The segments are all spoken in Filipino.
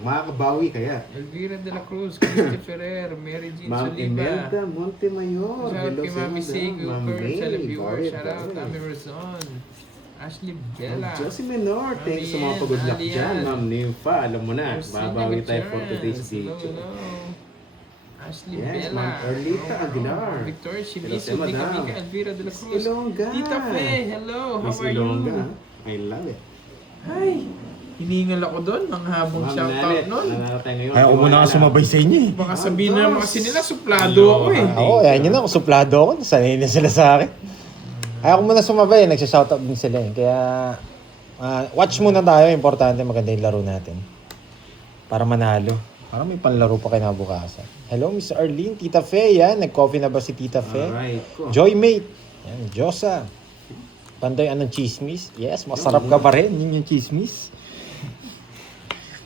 Makakabawi kaya. Elvira de la Cruz, Christy Ferrer, Mary Jean Ma'am Soliva. Imelda Montemayor. Shout out Hello kay sa Mami Sig, Madam. Ma'am Wilper, May. Celebior. Bawi, Shout out, bawi. Ami Razon. Ashley Ma'am Bella. Josie Menor. Thanks sa mga Ian, pag-good luck Alian. dyan. Ma'am Nympha, alam mo na. Marcina Babawi tayo for Gutierrez. today's Hello, video. hello. Ashley Yes, Bella. Ma'am Erlita Oh, Aguilar. Victoria Hello Chibiso, sa Madam. Tika Mika, Elvira de la Miss Cruz. Ilongga. Tita Fe, hello. How Miss are Ilongga. you? I love it. Hi. Hiningal ako doon. Ang habang Ma'am shoutout Nanet, nun. nanalo tayo ngayon. Ay, ako muna ka sumabay sa inyo eh. Baka sabihin na naman kasi nila, suplado Hello. ako eh. Oo, yan yun ako. Suplado ako. Sanay na sila sa akin. Ay, ako muna sumabay. Nagsashoutout din sila eh. Kaya, watch muna tayo. Importante maganda yung laro natin. Para manalo. Para may panlaro pa kinabukasan. Hello, Miss Arlene. Tita Fe, yan. Nag-coffee na ba si Tita Fe? Alright. Cool. Joymate. Yan, Josa. Pandoy, anong chismis? Yes, masarap ka pa rin. Yun yung chismis.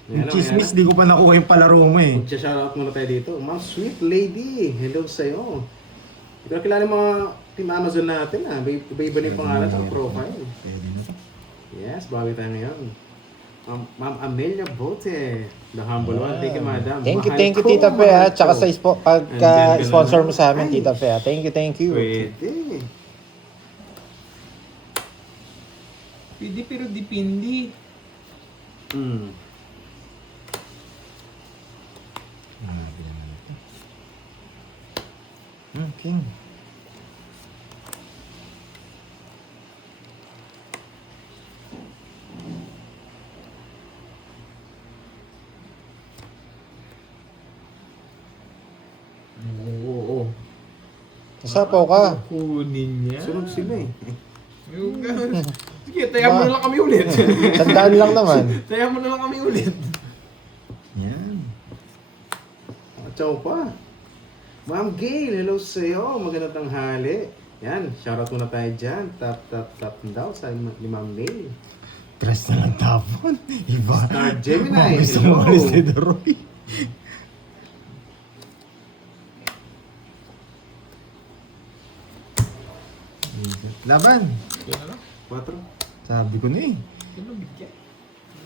Yung chismis, di ko pa nakuha yung palaro mo eh. Magsha-shoutout muna tayo dito. Ma'am Sweet Lady, hello sa'yo. Ito na kilala yung mga team Amazon natin ah. Iba-iba na yung pangalan sa profile. Yes, bawi tayo ngayon. Ma'am Amelia Bote, the humble one. Thank you, madam. Thank you, Mahal thank you, ko, Tita Fe ha. mahal Tsaka ko. sa pagka-sponsor mo sa amin, Ay. Tita Fe ha. Thank you, thank you. Pwede. Pwede pero dipindi. Hmm. Okay. Oo. Sasapaw ka. Kunin niya. Sunod sila eh. Yung ganun. Sige, taya mo na lang kami ulit. Tandaan lang naman. Taya mo na lang kami ulit. Yan. Ciao pa. Ma'am Gail, hello sa'yo. Magandang tanghali. Yan, shoutout muna tayo dyan. Tap daw sa ni Ma'am May. Tres na lang tapon. Iba. Star Gemini, Gusto hello. mo alis ni Roy. Laban. Yan na lang. 4. Sabi ko na eh. Yan lang, bigyan.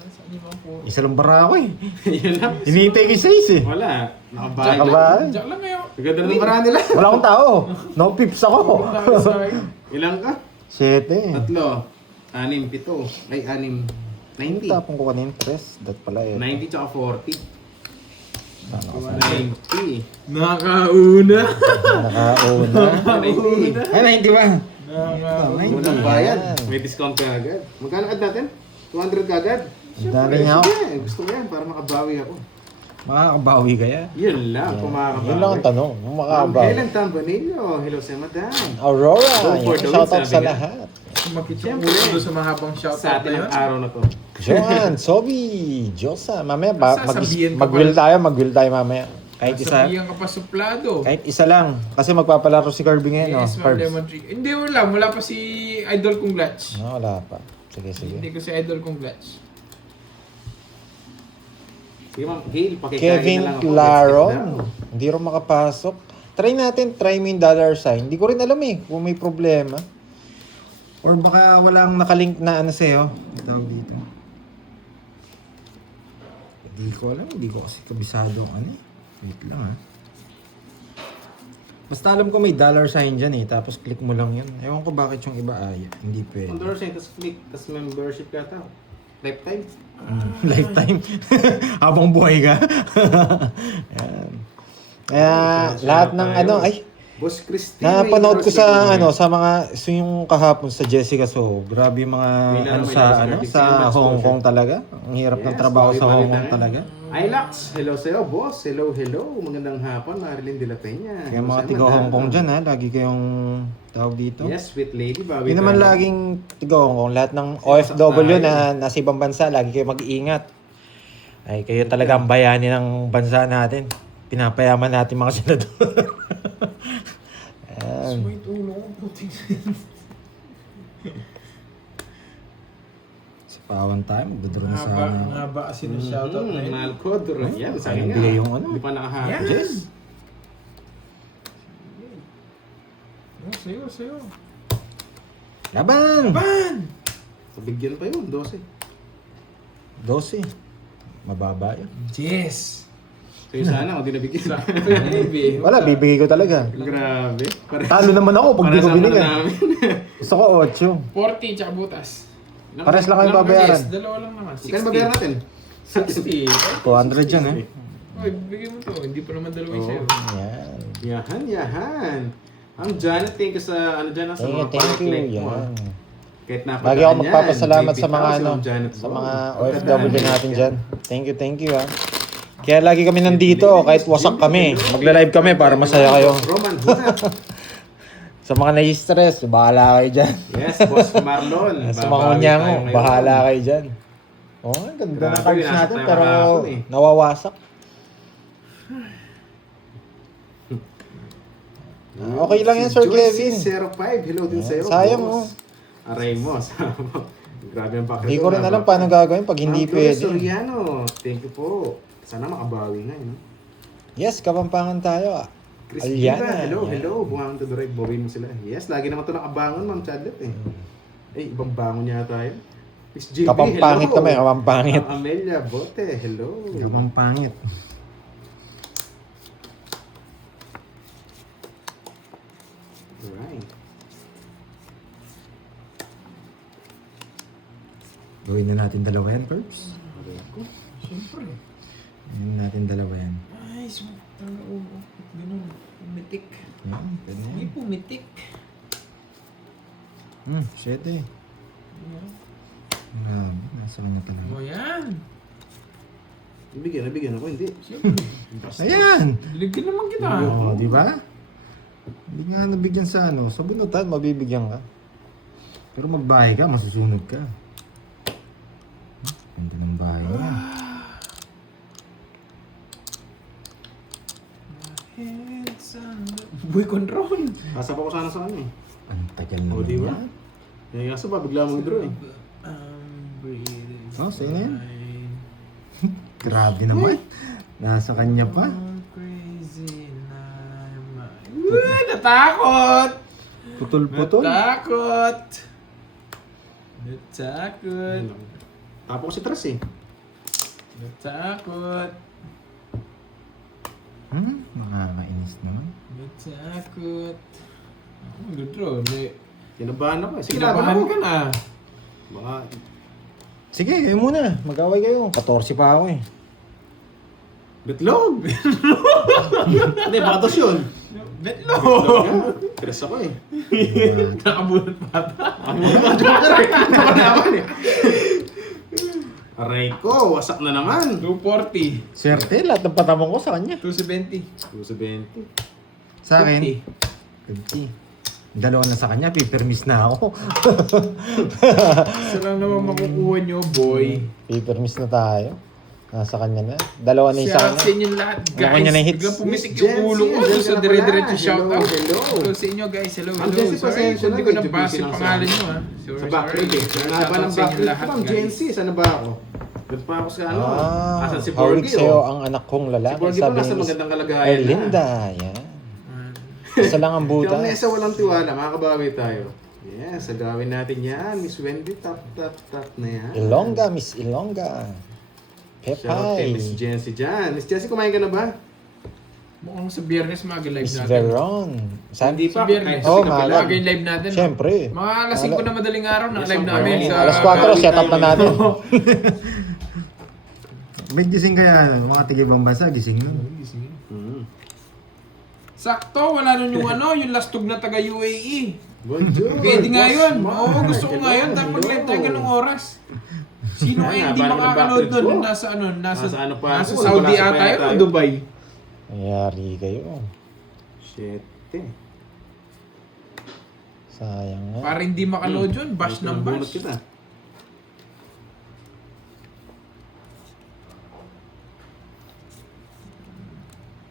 Saan yung mga puro? Isa lang bara ako eh. Yan lang. Hinihintay ko yung size eh. Wala. Nakabahay Tsaka lang. ba? Diyak lang ngayon. Ganda ng paraan nila. Wala akong tao. No pips ako. Dami sa akin. Ilang ka? 7. 3. 6, 7. Ay, 6. 90. Tapong ko kanina. Tres. Dat pala eh. 90 tsaka 40. Ano ka 90. Nakauna. Nakauna. 90. Ay, 90 ba? Nakauna. Unang bayad. May discount ka agad. Magkano ad natin? 200 ka agad? Ang dami niya ako. Sige, gusto ko yan para makabawi ako. Makakabawi kaya? Yun lang, kung makakabawi. Yun lang ang tanong. Kung Ma'am makakabawi. Helen Tambanillo, hello sa madam. Aurora. Go for Yan, the shoutout win, sa sabi nga. lahat. Sumakit yung Siyempre. ulo doon sa mahabang Sa shoutout atin na ang yun. araw na to. Johan, Sobi, Diyosa. Mamaya ba? Sasabihin ka Mag-will pa. mag-will tayo mamaya. Kahit isa. Sabihan ka pa suplado. Kahit isa lang. Kasi magpapalaro si Kirby ngayon, no? Yes, ma'am, Curbs. lemon tree. Hindi, wala. Wala pa si Idol kong Glatch. No, wala pa. Sige, sige. Hindi ko si Idol kong Glatch. Sige ma'am, Gail, pakikain Kevin na lang ako. Claron. Let's get down. Hindi rin makapasok. Try natin, try mo yung dollar sign. Hindi ko rin alam eh kung may problema. Or baka walang nakalink na ano sa'yo. Tawag dito. Hindi ko alam. Hindi ko kasi kabisado ang ano eh. Wait lang ha. Basta alam ko may dollar sign dyan eh. Tapos click mo lang yun. Ewan ko bakit yung iba ay hindi pwede. Endorsing, tapos click, tapos membership yata. Lifetime. Lifetime. Habang buhay ka. Yan. Kaya lahat ng ano ay Boss Christine. napanood ko sa may ano sa mga yung kahapon sa Jessica So. Grabe yung mga May ano may sa Oscar ano Dick. sa May Hong exposure. Kong talaga. Ang hirap ng Yes, trabaho sa Hong bali-bali Kong tayo. talaga. Ilax, hello sa'yo, boss. Hello, hello. Magandang hapon, Marilyn de la Peña. Kaya Hello mga sa'yo, tiga madam. Hong Kong dyan ha, lagi kayong tawag dito. Yes, sweet lady. Bawi Hindi naman tayo. laging tiga Hong Kong, lahat ng OFW na nasa ibang bansa, lagi kayo mag-iingat. Ay, kayo talaga ang bayani ng bansa natin. Pinapayaman natin mga senador. Ayan. Sweet ulo ko, puting. Sa pawan tayo, magdodoro na sa Haba, amin. haba kasi ng shoutout na yun. Malcod. Yan, sabi Ayun, nga. bigay yung ano. Hindi pa nakahapon. Yan. Yes. Oh, sa'yo, sa'yo. Laban! Ban! So, bigyan pa yun, 12. 12. Mababa yun. Yes! Sa'yo sana, kung di nabigyan. Sakto yun, baby. Wala, bibigay ko talaga. Grabe. Talo naman ako pag di ko Para sa binigay. namin. Gusto ko 8. 40 tsaka butas. Pares lang kayo Yes, babayaran. dalawa lang naman. Kaya babayaran natin? 60. 200 yan eh. Uy, bigyan mo to. Hindi pa naman dalawa yung Oo. sa'yo. Yan. Yahan. Ang Janet, thank you sa, ano dyan, sa mga Thank you. collect mo. Yan. Kahit Lagi napadaan ako yan, magpapasalamat sa mga 20,000 ano, ang Janet sa Ball. mga OFW natin dyan. Thank you ha. Kaya lagi kami nandito, kahit wasak kami. Magla-live kami para masaya kayo. Roman Hunat. Sa mga nai-stress, bahala kayo dyan. Yes, Boss Marlon. Sa mga Babawi unyang tayo ngayon. bahala kayo dyan. Oh, ang ganda ng Grabe, cards nasa natin, tayo pero kahapon eh. nawawasak. Okay lang yan, Sir Kevin. 05, hello din sa'yo. Sayang, boss. Aray mo, grabe ang pakit. Hindi ko rin alam paano gagawin pag hindi Ma'am Gloria pwede. Soriano, thank you po. Sana makabawi nga, no? Yes, Kapampangan tayo. Christina, Aliana. hello, Yan. hello. Buhang to direct, bawin mo sila. Yes, lagi naman ito nakabangon, Ma'am Chadlet eh. Eh, ibang bangon yata yun. Miss JB, Kapampangit hello. kami, kapampangit. Amelia Bote, hello. Kapampangit. Alright. Gawin na natin dalawa yan, Perps. Okay ako. Siyempre. Gawin natin dalawa yan. Ay, sumutang na ulo. Ganun. Pumitik. Yan, pwede Hindi yan. pumitik. 7 eh. Grabe, nasa kanya talaga. O yan. Nabigyan ako, hindi. Siyempre. Ayan! Diligyan naman kita. Oo, di ba? Hindi nga nabigyan sa ano. Sa bunutan, mabibigyan ka. Pero magbahay ka, masusunod ka. Ganda ng bahay niya. Boy control. Kasap ako sana sa ano eh. Ang tagal O, naman di ba? yan. Eh, kaso ba, bigla mong draw eh. Oh, sa'yo na yan. Grabe naman. Nasa kanya pa. Crazy na Uy, natakot! Putol-putol. Natakot! Natakot! Tapo ko si Tres eh. Natakot! Nakakainis naman. Natakot! Ako mag-draw. Kinabahan ako eh. Sige, laban Kinabahan ako. ka na. Baka, Sige, kayo muna. Mag-away kayo. 14 pa ako eh. bitlog! Hindi, batos yun. Betlog! Tres ako eh. Nakabunot pa ata. Ang mga joker eh. Naman naman eh. Aray ko, wasak na naman. 240. Swerte, lahat ng patamong ko sa kanya. 270. 270. Sa akin, 50. 50. Dalawa na sa kanya, paper-miss na ako. Isa lang naman makukuha nyo, boy. Paper-miss na tayo. Nasa kanya na. Dalawa na yung sa Shout sa kanya. inyo lahat, Ano guys. kanya na hits? Biglang pumitik Miss yung ulo ko Jency, doon sa andyan ka na dire-diretso pala. shoutout. Hello. Hello sa inyo, guys. Hello, Ma'am hello. Jency, Sorry pasensya kung na, di ko medyo nabasa busy yung lang sa pangalan akin. nyo, ha. Sa backgrade eh. Sa Shoutout haba ng sa inyo backgrade ko, lahat, Ma'am guys. Jency, saan na ba ako? Doon pa ako sa ano? Asan si hawig Borgie sa'yo oh? ang anak kong Si lalaki. Borgie pa Sabi nasa ni Miss magandang kalagayan Erlinda. Yan. Isa lang ang Si butas. Ornesa walang tiwala, makakabawi tayo. Yes, agawin natin yan. Miss Wendy, tap na yan. Ilongga, Miss Ilongga. Shoutout kay Miss Pepay. Jency dyan. Miss Jency, kumain ka na ba? Mukhang sa biyernes mag-live Miss natin. Veron. Saan? Hindi Sa pa. biyernes. Oh, Kasi maaga. Mag-live live natin. Siyempre. Mga alas 5 na madaling araw, na-live Yes, namin. okay. Sa Alas 4, set up na natin. May gising kaya, mga tigibang bansa, gising nun. Mm. Sakto, wala nun yung ano, yung lastog na taga UAE. Bonjour. Pwede nga Boss yun. Mark. Oo, gusto ko nga yun. Dapat Hello. mag-live tayo ganung oras. Sino Kaya ay nga, hindi balik ng makakanood background nun? ko. Nasa ano, nasa Nasa ano pa nasa ako? Saudi Nasa ata pa yun tayo. o Dubai? Nangyari kayo. Shit eh. Sayang nga. Para hindi makanood yun, bash ng Bunot bash. kita.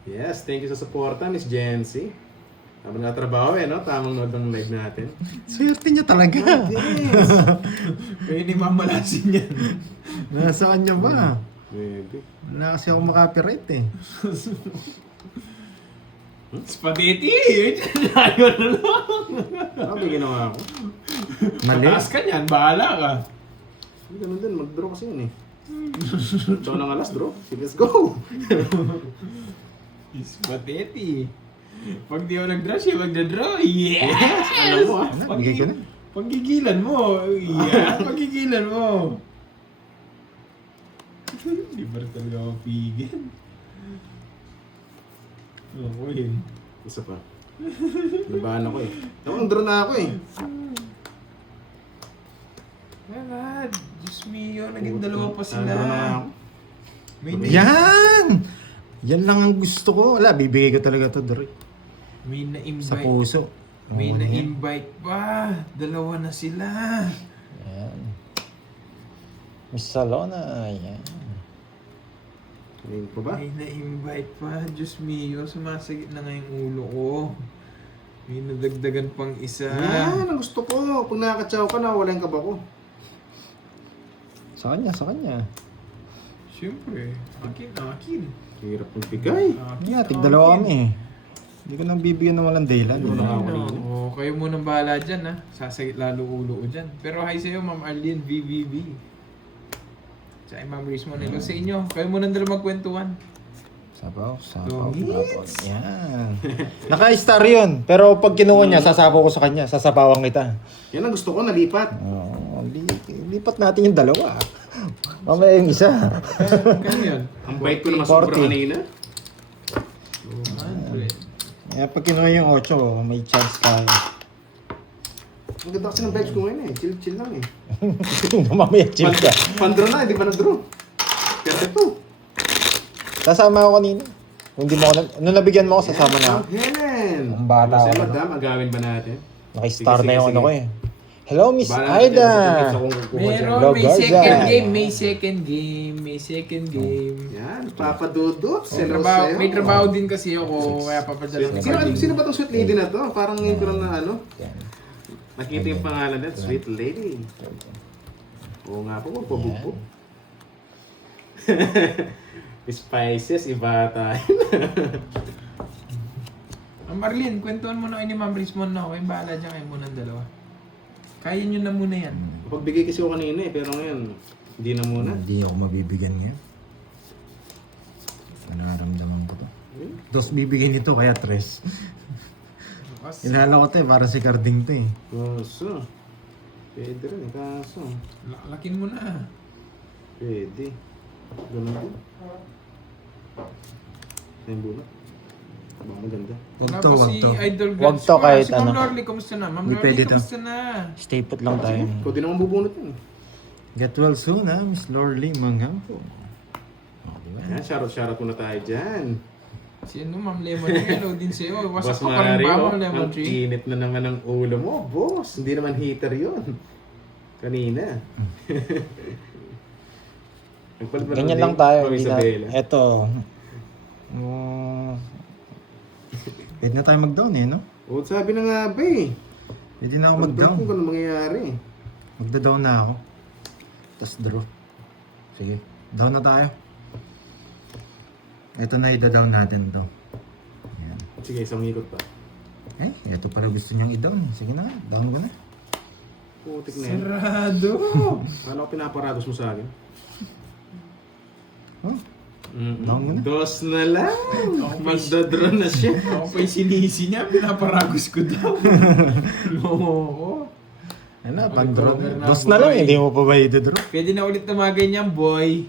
Yes, thank you sa suporta, Miss Jency. Habang natrabaho no? Tamang nood ng live natin. Swerte niya talaga. Yes! Kaya ni mamalasin yan. Nasa kanya ba? Maybe. Wala kasi ako makapirate eh. Spaghetti! Ayun na lang. Ano ba ginawa ko? Mali. Mataas ka niyan, bahala ka. Hindi ganun din, mag-draw kasi yun eh. Ito na nga last draw. Sige, let's go. Is pateti. Pag di ako nag-draw, siya magda-draw. Yes! Alam mo ah. Ano, bigay ko na. Paggigilan mo. Yeah, paggigilan mo. Di ba rin talaga mapigil? Ako yun. Isa pa. Nabahan ako eh. Ako, draw na ako eh. God, Diyos mio, naging dalawa pa Draw na sila. ako. May Yan! Yan lang ang gusto ko. Wala, bibigay ko talaga to, Dre. May Sa na-invite. puso. May Oo, yan. na-invite pa. Dalawa na sila. Ayan. Miss Salona. Ayan. Ayun po ba? May na-invite pa. Diyos mio, sumasagit na nga yung ulo ko. May nadagdagan pang isa. Yan, ang gusto ko. Pag nakakatsaw ka na, wala yung kaba ko. Sa kanya, sa kanya. Siyempre. Akin. Hirap ng bigay. Yeah, tig-dalawa kami eh. Hindi ko nang bibigyan ng walang dahilan. Wala ako kanina. Oo, kayo munang bahala dyan ha. Sasagit lalo ulo ko dyan. Pero hi sa'yo, Ma'am Arlene, VVV. Sa Ma'am Rismo nilo sa inyo. Kayo munang dala magkwentuhan. Sabaw, Two sabaw. hits. Yan. Naka-star yun. Pero pag kinuha niya, sasabaw ko sa kanya. Sasabawan kita. Yan ang gusto ko, nalipat. Oo, lipat natin yung dalawa. Mamaya yung isa. Kano yun? Ang bait ko naman sobra 40. kanina. 200. Kaya pag kinuha yung 8, may chance tayo. Ang ganda kasi ng vibes ko ngayon eh. Chill lang eh. Mamaya chill ka. Pandraw na, hindi pa nag-draw. Perfecto. Sasama ako kanina. Kung di mo ako, nung nabigyan mo ako, sasama na ako. Ma'am Helen. Ang bata Kasi ako. madam, agawin ba natin? Naki-star Sige, na yung sige, ano ko sige. eh. Hello, Miss Bahala natin, Aida! sa tips akong kukuha dyan. Meron, Hello, may guys. second game. May second game. May second game. Yan, Papa Dudut. May Hello trabaho, sa'yo. may trabaho din kasi ako. Kaya papadala ng Sino ba tong sweet lady na to? Parang ngayon ko lang na ano. Yan. Nakita yung pangalan na, sweet lady. Oo nga po, magpabugbog. Spices, iba tayo. Ma'am Arlene, kwentuhan mo na kayo ni Ma'am Rismon na. Kayo bahala dyan kayo muna ang dalawa. Kaya nyo na muna yan. Pagbigay kasi ko kanina eh, pero ngayon, hindi na muna. Hindi ako mabibigyan ngayon. Nararamdaman ko to. Dos bibigyan nito kaya tres. Kasi, Ilala ko to eh, para si Carding to eh. Kaso, pwede rin eh, kaso. lakin mo na. Pwede. Ganun din. Yung bunot. Baka maganda. Huwag Wala to, pa huwag si to. Idol Wag Guns. to Wala, kahit si Ma'am ano. Lorly, kamusta na? Ma'am Hindi Lorly, pwede to. kamusta na? Stay put lang tayo. Ikaw din naman bubunot yun. Get well soon ha, Miss Lorly Manghampo. Oh, di ba? Yan, shoutout muna tayo dyan. Si ano, Ma'am Lemon Tree, hello din sa'yo. Wasak Boss ka pa rin ba, Mario, Ma'am Lemon ang Tree? init na naman ng ulo mo, boss. Hindi naman heater yun. Kanina. Nagpalit ba ng Ganyan name? lang tayo. Ma'am Hindi na, Isabela. eto. Pwede na tayo mag-down eh, no? Oo, sabi na nga ba eh. Pwede na ako Mag-down mag-down. kung ano mangyayari. Magda-down na ako. Tapos draw. Sige, down na tayo. Ito na i-down natin to. Ayan. Sige, isang ikot pa. Eh, ito pala gusto niyang i-down. Sige na, down ko na. Putik na yan. Sarado! Paano ko pinaparatos mo sa akin? Oh, down ko na. Dos na lang. Magdadraw na siya. Ako pa yung sinisi niya, pinaparagos ko daw. Loko. Ano, pang draw. Recover na, Dos na lang, boy. hindi mo pa ba i-draw? Pwede na ulit na mga ganyan, boy.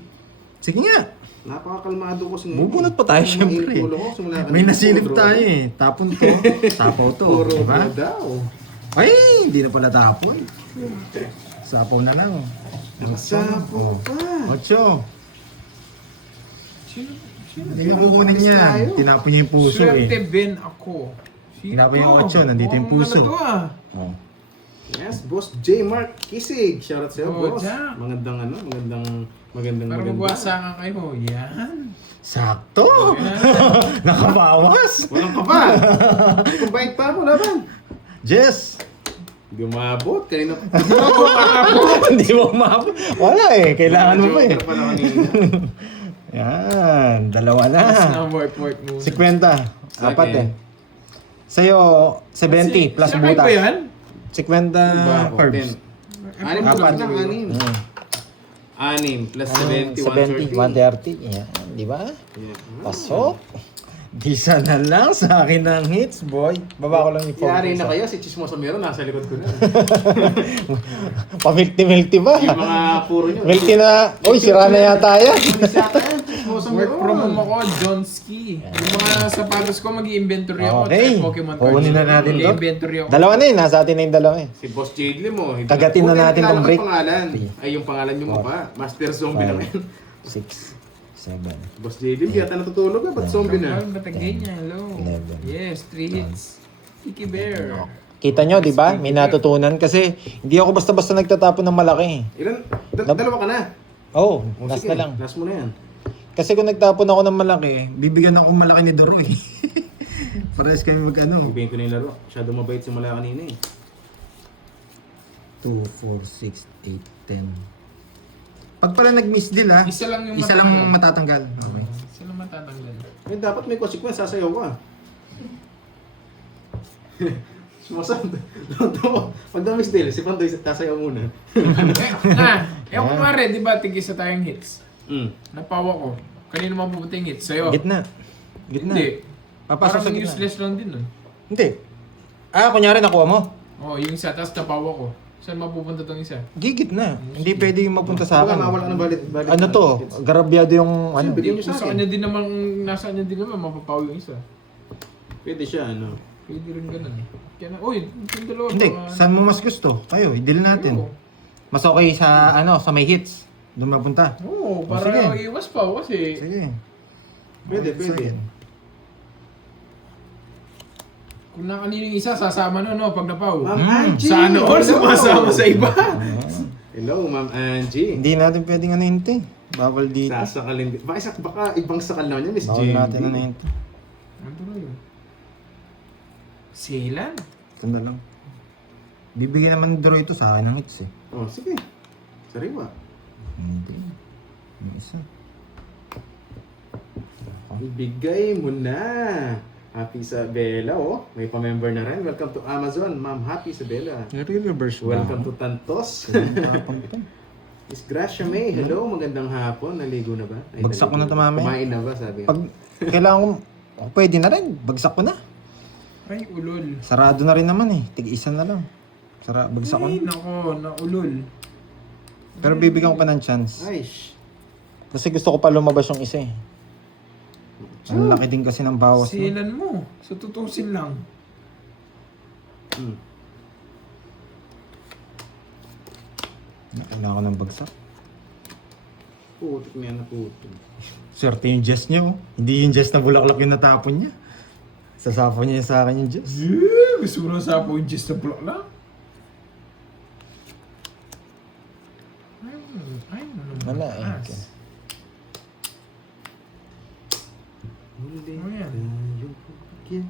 Sige nga. Napakakalmado ko sa ngayon. Bubunot pa tayo, Ang syempre. init ulo ko, simula kanina, May nasilip puro tayo draw. eh. Tapon to, tapaw to. Puro Diba? draw daw. Ay, hindi na pala tapon. Sapaw na lang. Nakasapo pa. Ocho. Sino? Hindi na kukunin Alis yan. tayo. Tinapon niya yung puso Swerte eh. Ben ako. Sino Tinapon yung to? 8, nandito yung Mukhang puso. ano to, ah. Oh. Yes, Boss J. Mark Kisig. Shoutout sa'yo, Oh, boss. Jack. Magandang Para maganda. magwasangan kayo. Yan. Sakto! Nakabawas! Walang ka pa. Kumbait pa ako laban. Jess! Hindi umabot. Kanina. Hindi mo map. Wala eh. Kailangan mo pa eh. Joker pala kanina. Yan. Dalawa na. Tapos na work muna. 50. Apat eh. Sa'yo, 70 plus Sakay butas. ba yan? 50 Ba ako? herbs. 10. Anim ko Apat. lang, anim. 6 plus 70, 70, 130. 130. Yan, di ba? Yeah. Pasok. Di na lang sa akin ng hits, boy. Baba ko lang yung phone. Yari na kayo, si Chismoso Mero nasa likod ko na. Pamilti-milti ba? Yung mga puro nyo. Milti na. Uy, sira na yata yan. Manis yata yan, Chismoso Work Mero. from home ako, Johnski. Yung mga sapatos ko, mag-i-inventory ako. Okay. Tsaka Pokemon cards. Kunin na natin to. Mag-i-inventory ako. Dalawa na yun. Nasa atin na yung dalawa eh. Si Boss Jadley mo. Kagatin na natin tong break. Pangalan. Ay, yung pangalan yung mukha. Master Zombie naman. 6, 7. Boss Jadley, yata natutulog ka. Ba't zombie na? Ay, batagay niya. Hello. 11. Yes, 3 hits. Kiki Bear. Kita nyo, di ba? May natutunan kasi hindi ako basta-basta nagtatapon ng malaki. Ilan? Dalawa ka na. Oh, O, last sige, na lang. Last mo na yan. Kasi kung nagtapon ako ng malaki, Bibigyan ako malaki ni Doro eh. Parehas kami mag-ano. Bigyan ko na yung laro. Masyado mabait simula kanina eh. 2, 4, 6, 8, 10. Pag pala nag-miss deal ha, Isa lang yung isa lang matatanggal. Okay. Isa lang matatanggal. Eh, dapat may consequence. Sasayaw ka. Sumasad. Pag na-miss deal, si Pandoy sasayaw muna. Kumare, di ba, tig-isa tayong hits. Napawa ko. Kanino mapupunta yung hits? Sa'yo? gitna. Gitna. Hindi. Papasok sa Parang gitna. useless lang din nun. Hindi. Kunyari nakuha mo. Oh, yung isa, tapos napawa ko. Saan mapupunta tong isa? Gigit na. Hindi pwede yung mapunta sa Baka akin. mawala ng balit. Ano to? Garabyado yung ano. Bigyan nyo Kung sa sa akin. kanya din naman, nasa kanya din naman, mapapaw yung isa. Pwede siya, ano. Pwede rin ganun eh. Kaya na, uy, yung dalawa Hindi, baka- saan mo mas gusto? Kayo, i-deal natin. Oo. Mas okay sa sa may hits. Doon mapunta. Oo, para Sige. iwas pa kasi. Sige. Pwede, pwede. Kung na kanino yung isa, sasama no, pag napaw. Ma'am Angie! Sana all sumasama sa iba. Hello, Ma'am Angie. Hindi natin pwedeng ano yun, te. Bawal dito. Sasakalin. Baka ibang sakal naman yan, Miss Bawal Jamie. natin ano yun. Ano ba yun? Selan? Ito na lang. Bibigyan naman ni Doro ito sa akin ng hits eh. Oh, sige. Sariwa. Hindi. Yung isa. Ibigay mo na. Happy Isabela, oh. May pa-member na rin. Welcome to Amazon, Ma'am Happy Isabela. I-reverse Welcome to Tantos. Miss Gracia May, hello. Magandang hapon. Naligo na ba? Ay, Bagsak ko naligo na to, mamaya. Kumain na ba, sabi? Pag kailangan ko, pwede na rin. Bagsak ko na. Ay, ulol. Sarado na rin naman eh. Tig-isa na lang. Bagsak ko Ay, na. nako, naulol. Pero bibigyan ko pa ng chance. Ay, shh. Kasi gusto ko pa lumabas yung isa eh. Ang laki din kasi ng bawas mo. Selan mo. Sa tutusin lang. Hmm. Kailangan ko ng bagsak. Putik na yan na putik. Swerte yung Jess niya oh. Hindi yung Jess na bulaklak yung natapon niya. Sasapon niya sa akin yung Jess. Gusto mo na sa po yung gist na block lang? Ay, Wala eh. Okay. Huli Ano yan? yung pagkyan.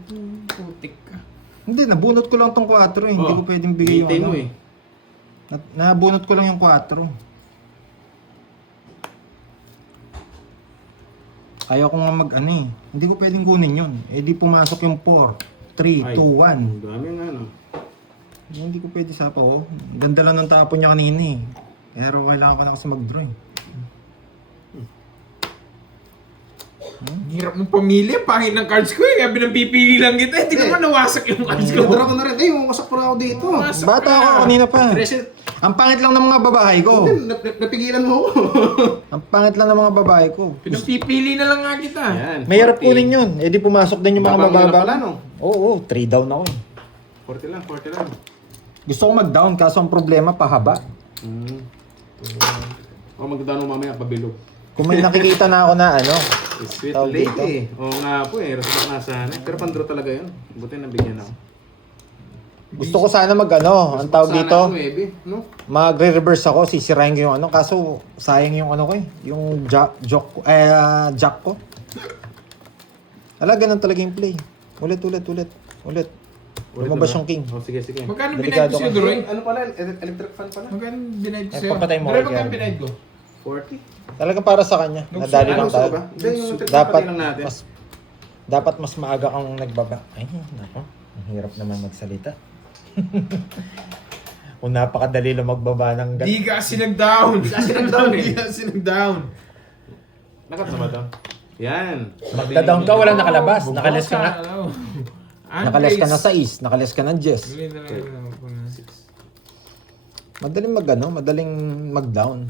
Putik ka. Hindi, nabunot ko lang tong 4 eh. Hindi ko pwedeng bigay yung Hintay ano. mo eh. Nabunot ko lang yung 4. Kaya ko nga mag ano eh. Hindi ko pwedeng kunin yun. Eh di pumasok yung 4, 3, 2, 1. Ang dami nga, ano. Hindi ko pwede sa oh. Ganda lang ng tapon niya kanina eh. Pero kailangan ko na kasi mag-draw eh. Ang hirap ng pamilya, pangit ng cards ko eh. Kaya pinapipili lang kita. Hindi naman nawasak yung cards ko. Nadara ko na rin. Ay, wasak pala ako dito. Nawasak Bata ka. ako kanina pa. Reset. Ang pangit lang ng mga babae ko. Napigilan mo ako. Ang pangit lang ng mga babae ko. Pinapipili na lang nga kita. Yan. Mahirap 40. kunin yun. Eh di pumasok din yung mga Babang mo na mababa. pala, no? Oo, 3 down ako eh. 40 lang, 40 lang. Gusto ko mag-down kaso ang problema pahaba. O magdano mamaya, pabilog. Kung may nakikita na ako na ano, Sweet Tawag lady. Oo nga po eh, respect na sana. Pero pandro talaga yun. Buti nabigyan ako. gusto ko sana mag ano, ang tawag Sana dito, ako, maybe, no? magre-reverse ako, sisirahin ko yung ano, kaso sayang yung ano ko eh, yung jack ko. Wala, ganun talaga yung play. Ulit. Lumabas yung king. Oh, sige, sige. Magkano Delikado binayad ko sa'yo, ka. Doroy? Ano pala, electric fan pala? Magkano binayad ko Eh, sa'yo? papatay mo Doroy, kay magkano Gary. binayad ko? 40? Talagang para sa kanya. Nadali lang Ano sa tayo. ba? Hindi, yung electric fan Dapat patay lang natin. mas maaga kang nagbaba. Ay, nako. Ang hirap naman magsalita. Kung napakadali lang magbaba ng Di kasi nag-down. Di kasi nag-down eh. Di kasi nag-down. Nakasama to. Yan. Magda-down ka, walang nakalabas. Nakales ka nga. Nakales Nakales ka na sa is, nakales ka ng Jess. Madaling mag-down.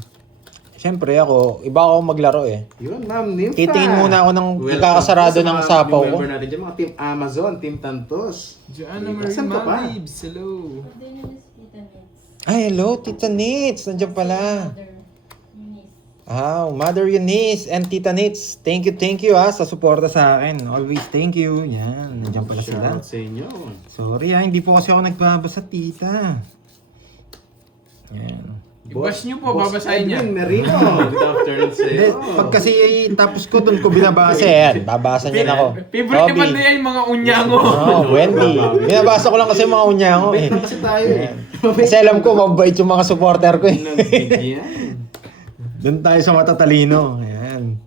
Siyempre ako, iba ako maglaro eh. Yun, Ma'am Nympha. Titingin muna ako ng Welcome ikakasarado po sa ng mga sapaw new ko. member natin dyan, mga Team Amazon, Team Tantos. Joanna Diba? Marie Saan ka pa? Malibs, hello. Ay, hello, Tita Nits. Nandiyan pala. Mother Eunice and Tita Nits. Thank you sa suporta sa akin. Always thank you. Yan, nandiyan pala sila. Shoutout sa inyo. Sorry hindi po kasi ako nagbabasa, Tita. Yan. I-bash nyo po, babasahin niya. Edwin Merino. Good afternoon sa Hindi, iyo. pag kasi tapos ko doon ko binabasa yan. Babasa niya na ako. Favorite Toby. naman na yan yung mga unyango. Wendy. Binabasa ko lang kasi yung mga unyango Mabait eh. na kasi tayo eh. Kasi alam ko, mabait yung mga supporter ko eh. Nagbigyan. Doon tayo sa matatalino. Ayan.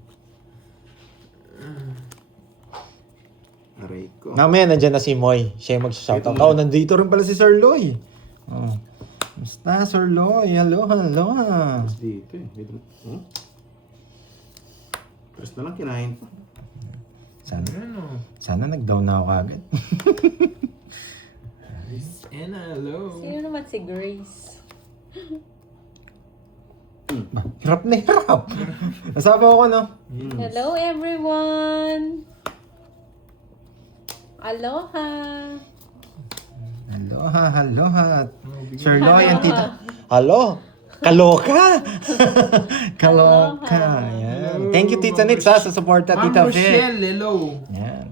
Aray ko. Mamaya nandyan na si Moy. Siya yung mag-shoutout. Oh, nandito rin pala si Sir Loy. Oh. Basta, Sir Loy. Hello. Tapos dito eh. Dito. Press na lang kinain pa. Ano? Sana nag-down na ako agad. Anna, hello. Sino naman si Grace? Hirap na hirap. Nasabi ako, no? Hello everyone! Aloha! Aloha. Sir Loy and Tita. Halo? Kaloka? Kaloka. Ayan. Thank you, Tita Nitz, sa suporta, Ma'am Tita Fe. Rochelle, hello. Ayan.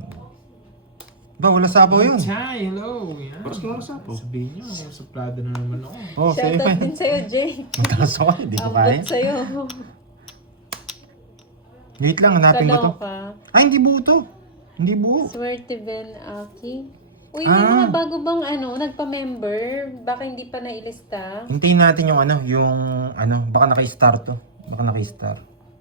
Ba, wala sabaw yun. Chay, hello. Yan. Paras ka sa po. Sabihin nyo, suplado na naman ako. Oh, sige. Shoutout din sa'yo, Jay. Mataas ako, hindi ko kaya. Ambot sa'yo. Wait lang, hanapin ko to. Kaloka. Ay, hindi buo to. Hindi buo. Swerte Ben Aki. Uy, may mga bago bang nagpa-member? Baka hindi pa nailista. Hintayin natin yung baka naka-star to. Baka naka-star.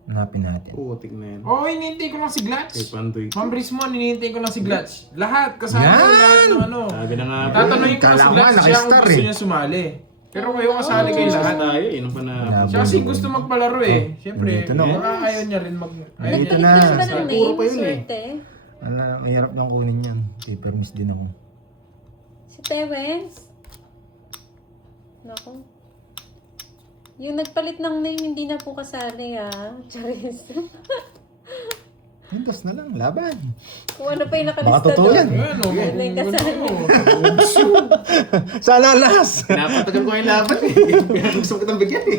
Hanapin natin. Putik na yan. Oo, hinihintay ko lang si Kay Glutch. Pandoy. Ma'am Rismon, hinihintay ko lang si Glutch. Lahat, kasama Yan! lahat ng Sabi na nga po. Tatanungin ko lang si Kala ko Glutch siya kung naka-star gusto eh. niya sumali. Pero kayo kasali kayo Lahat lahat. tayo. Yun ang panahon. Siya kasi gusto magpalaro eh. Siyempre, Dito na, oh. baka ayaw niya rin mag... Ayaw Dito niya. na. Nagpalit ka ba ng Puro name, pa yun eh. Swerte? Wala, mahirap nang kunin yan. Paper miss din ako. Si Tewens? Naku. Yung nagpalit ng name, hindi na po kasali Charis. Hintos na lang, laban. Kung ano pa yung Baka nakalista totoo yan. Ayan, oh. Yun lang kasali. Sana last! Napatagal ko yung laban eh. Gusto ko kitang bigyan eh.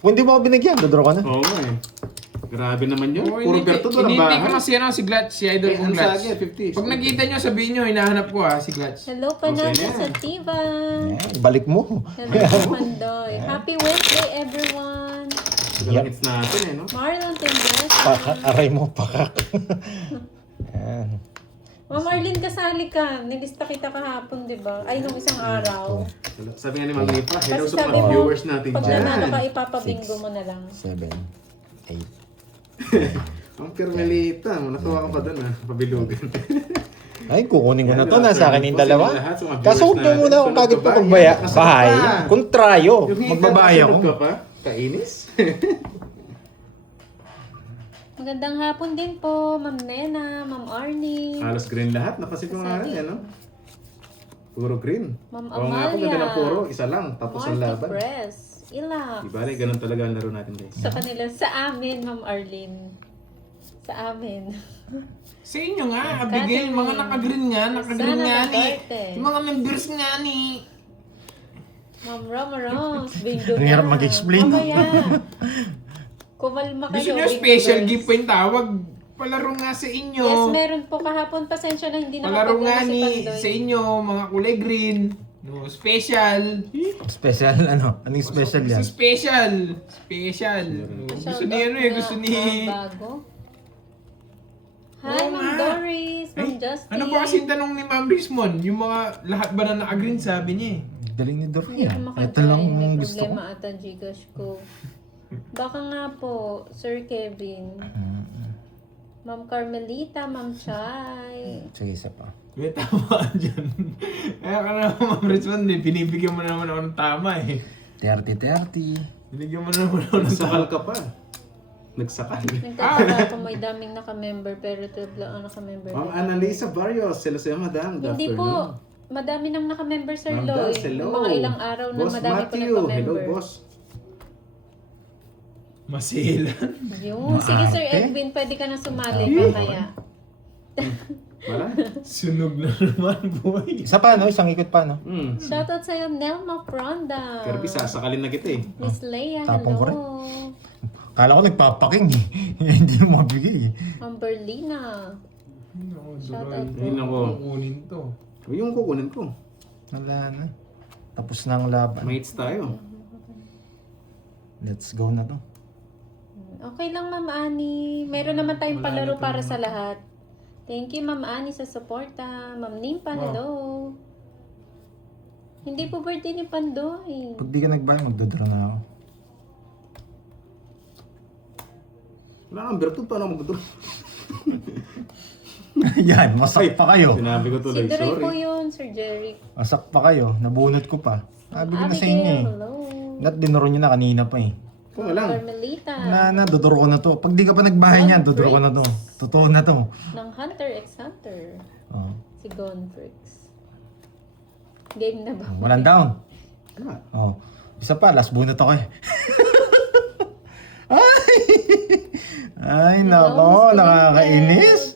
Kung hindi mo ako binigyan, dodraw ka na. Oo nga eh. Grabe naman yun. Oo, Puro Berto doon ang hinihintay ko bahay. lang si Glutch, si Idol Eh, kong ano sa Glutch. akin, 50. Pag nakita nyo, sabihin nyo, hinahanap ko si Glutch. Hello, Panado Okay na. sa Tiva. Ayan, balik mo. Hello, Mandoy. Happy Wednesday, everyone. Galangits natin eh, no? Marlon Tendres. Aray mo, pakak. Ayan. Ma'am Arlene, kasali ka. Nilista kita kahapon, di ba? Ay, nung isang araw. Sabi nga ni Ma'am Nipa, hello Kasi sa sabi mga mo, viewers natin pag dyan. nanalo ka, ipapabingo mo na lang. 7, 8. Ang Carmelita, natuwa ka pa doon pabilugan. Ay, kukunin ko na to. Yan, Nasa akin yung dalawa. lahat sa mga viewers Kaso huwag nyo natin. muna akong kagad Sunod ka ba? pagbaya. Yan, Bahay. kasunod ka. Kontrayo. Yung hita, Magbabaya kasunod ko. ka pa? Kainis? Magandang hapon din po, Ma'am Nena, Ma'am Arnie, Halos green lahat. Napansin ko nga rin, ano? Puro green. Ma'am Oo nga po, ganda ng Amalia. puro. Isa lang, tapos ang Marty laban. Press, Ila. Diba rin, ganun talaga ang laro natin guys. Sa kanila, sa amin, Ma'am Arlene. Sa amin. Sa inyo nga, Abigail, mga naka-green nga Sana nga ni. mag-arte. Yung mga members nga ni. Ma'am Roma Rose, bingo Ang hirap mag-explain. Mamaya. Kumalma kayo. Gusto nyo bingo special girls. gift pa yung tawag? Palaro nga sa inyo. Yes, meron po kahapon. Pasensya na hindi Palaro nga nakapagawa si ni Pandoy. sa inyo, mga kulay green. No, special. Special, ano? Anong special yan? Gusto special. Special. No, gusto ni ano eh, gusto ni... Bago. Hi, Oo Ma'am nga. Doris, Ma'am Ay, Justin. ano ba kasi tanong ni Ma'am Rismon? Yung mga lahat ba na naka-green sabi niya eh. Galing ni Hindi Doroya. ko Ito lang makakain. May ang gusto ko. problema ata Gcash ko. Baka nga po, Sir Kevin. Ma'am Carmelita, Ma'am Chay. Sige, isa pa. May tama ka dyan. Kaya ka na Ma'am Richmond, binibigyan mo naman ako ng tama eh. 30-30. Binigyan mo naman ako ng Nagsakal tama. ka pa. Nagsakal. Nagtataka ako may daming naka-member pero 12 lang ang naka-member. Ma'am Annalisa Barrios, hello sa'yo, madam. Good Hindi afternoon. po. Madami nang naka-member, Sir Ma'am Loy. Daz, hello. Yung mga ilang araw na Boss madami po Matthew, hello nagpa-member. boss. Masilan. Yun. Sige, Sir Maarte. Edwin, pwede ka na sumali mamaya. Wala? Sunog na naman, boy. Isa pa, no? Isang ikot pa, no? Shoutout sa'yo, Nelma Fronda. Kirby, sasakalin na kita eh. Miss Leia, Tapong ko rin. hello. Kala ko nagpapaking eh. Hindi mo mabigay eh. Ma'am Berlina. Shout out po. Ayun ako. Kukunin to. Yung kukunin ko. Wala na. Tapos na ang laban. Mates tayo. Let's go na to. Okay lang, Ma'am Ani. Meron naman tayong palaro para sa lahat. Thank you, Ma'am Ani, sa suporta. Ma'am Nimpa, hello. Hindi po birthday ni Pandoy. Pag di ka nagbayad, magdodraw na ako. Wala kang bertod, paano magduduro? Yan, masak pa kayo. Sinabi ko Si tuloy, Dre po sorry. yun, Sir Jerry. Masak pa kayo. Nabunot ko pa. Sabi ko na sa inyo eh. hello. Not dinuro nyo na kanina pa eh. Kung lang. Carmelita. Na, dodoro ko na to. Pag di ka pa nagbahay niyan, dodoro ko na to. Totoo na to. Ng Hunter x Hunter. Oh. Si Gonfrix. Game na ba? Walang down. Wala. Oh. Isa pa, last bunot ako eh. Ay, nako, nakakainis.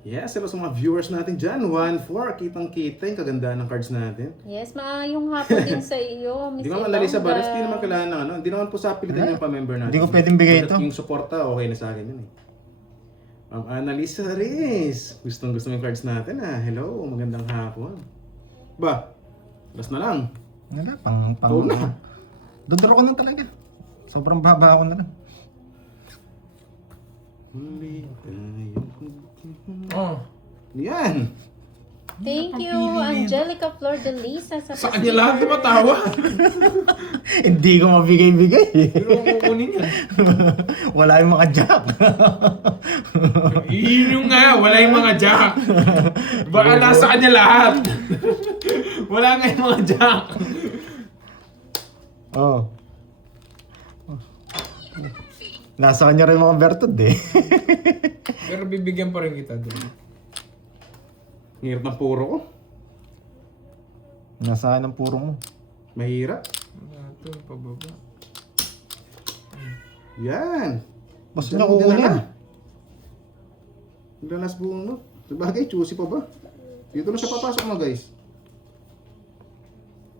Yes, hello sa mga viewers natin dyan. 1-4, kitang-kita yung kagandahan ng cards natin. Yes, maayong hapon din sa iyo, Miss Hindi naman Annalisa Ilonga. Barres, hindi naman kailangan ng ano. Hindi naman po sa pilitan yung pa-member natin. Hindi ko pwedeng bigay Basta ito. Yung suporta, okay na sa akin yun eh. Ma'am Annalisa Riz. Gustong-gusto yung cards natin ah. Hello, magandang hapon. Ba, last na lang. Wala, Oo na. Dodoro ko na talaga. Sobrang baba ako na lang. Huli tayo. Oh. Yan. Thank you, Angelica Flor de Lisa sa Sa kanya lahat tumatawa. Hindi ko mabigay-bigay eh. Pero ang kukunin yan. Wala yung mga jack. Yun yung nga, wala yung mga jack. Baka nasa kanya lahat. Wala nga yung mga jack. Oh. Nasa kanya rin mga bertod eh. Pero bibigyan pa rin kita doon. Hirap ng puro ko. Nasa akin ang puro mo. Mahirap. Wala ito, pababa. Yan. Mas Diyan na mo dinala. kukunin. Maglalas bunot. Sabagay, choosy pa ba? Dito na siya papasok mga guys.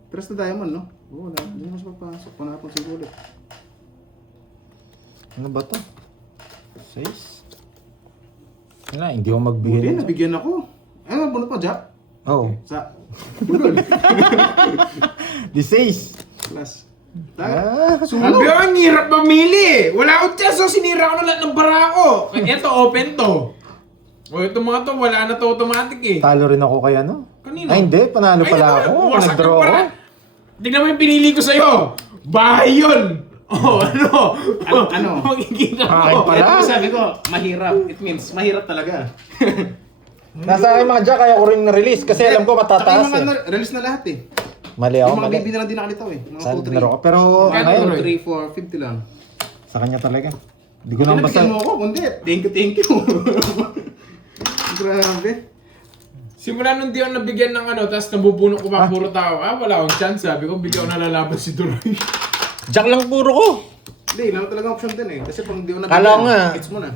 Tres na diamond, no? Oo, wala. Hindi na siya papasok. Panapon sa ulit. Ano ba to? 6? Wala, hindi ko magbigay. Buti, ng- nabigyan ako. Ay, bunot pa, Jack. Oh, Sa... Bunot. di 6. Last. Ah, Sabi ko, ang hirap mamili. Wala akong chance, so sinira ko na lahat ng bara ko. Kaya ito, open to. O ito mga to, wala na to automatic eh. talo rin ako kaya no? Kanino? Ay hindi, panalo Ay, pala naman, ako. wasak Nag-draw ang ako. bara. Tignan mo yung pinili ko sa'yo. Bahay yun. Oh, ano? Ano? Magkikita Akin ko. pala. Ito sabi ko, mahirap. It means, mahirap talaga. Nasa akin mga jack, kaya ko rin na-release kasi alam ko Saka matataas yung mga eh. release na lahat eh. Mali ako, Yung mga mali. baby na lang din nakalitaw eh. Mga Saan 2, 3. dinaro ko? Pero Kaya ngayon, dinaro. 3, 4, 50 lang. sa kanya talaga. Hindi ko Kung naman basta. nabigyan mo ako, kundi. Thank you. Grabe. Simula nung di ako nabigyan ng ano, tapos nabubuno ko pa puro tao. Ah, wala akong chance. Sabi ko, bigyan ko nalalaban si Duroy. Jack lang puro ko. Hindi, lang talaga option din eh. Kasi pag hindi ko nabigyan, Kala ko nga. hits mo na.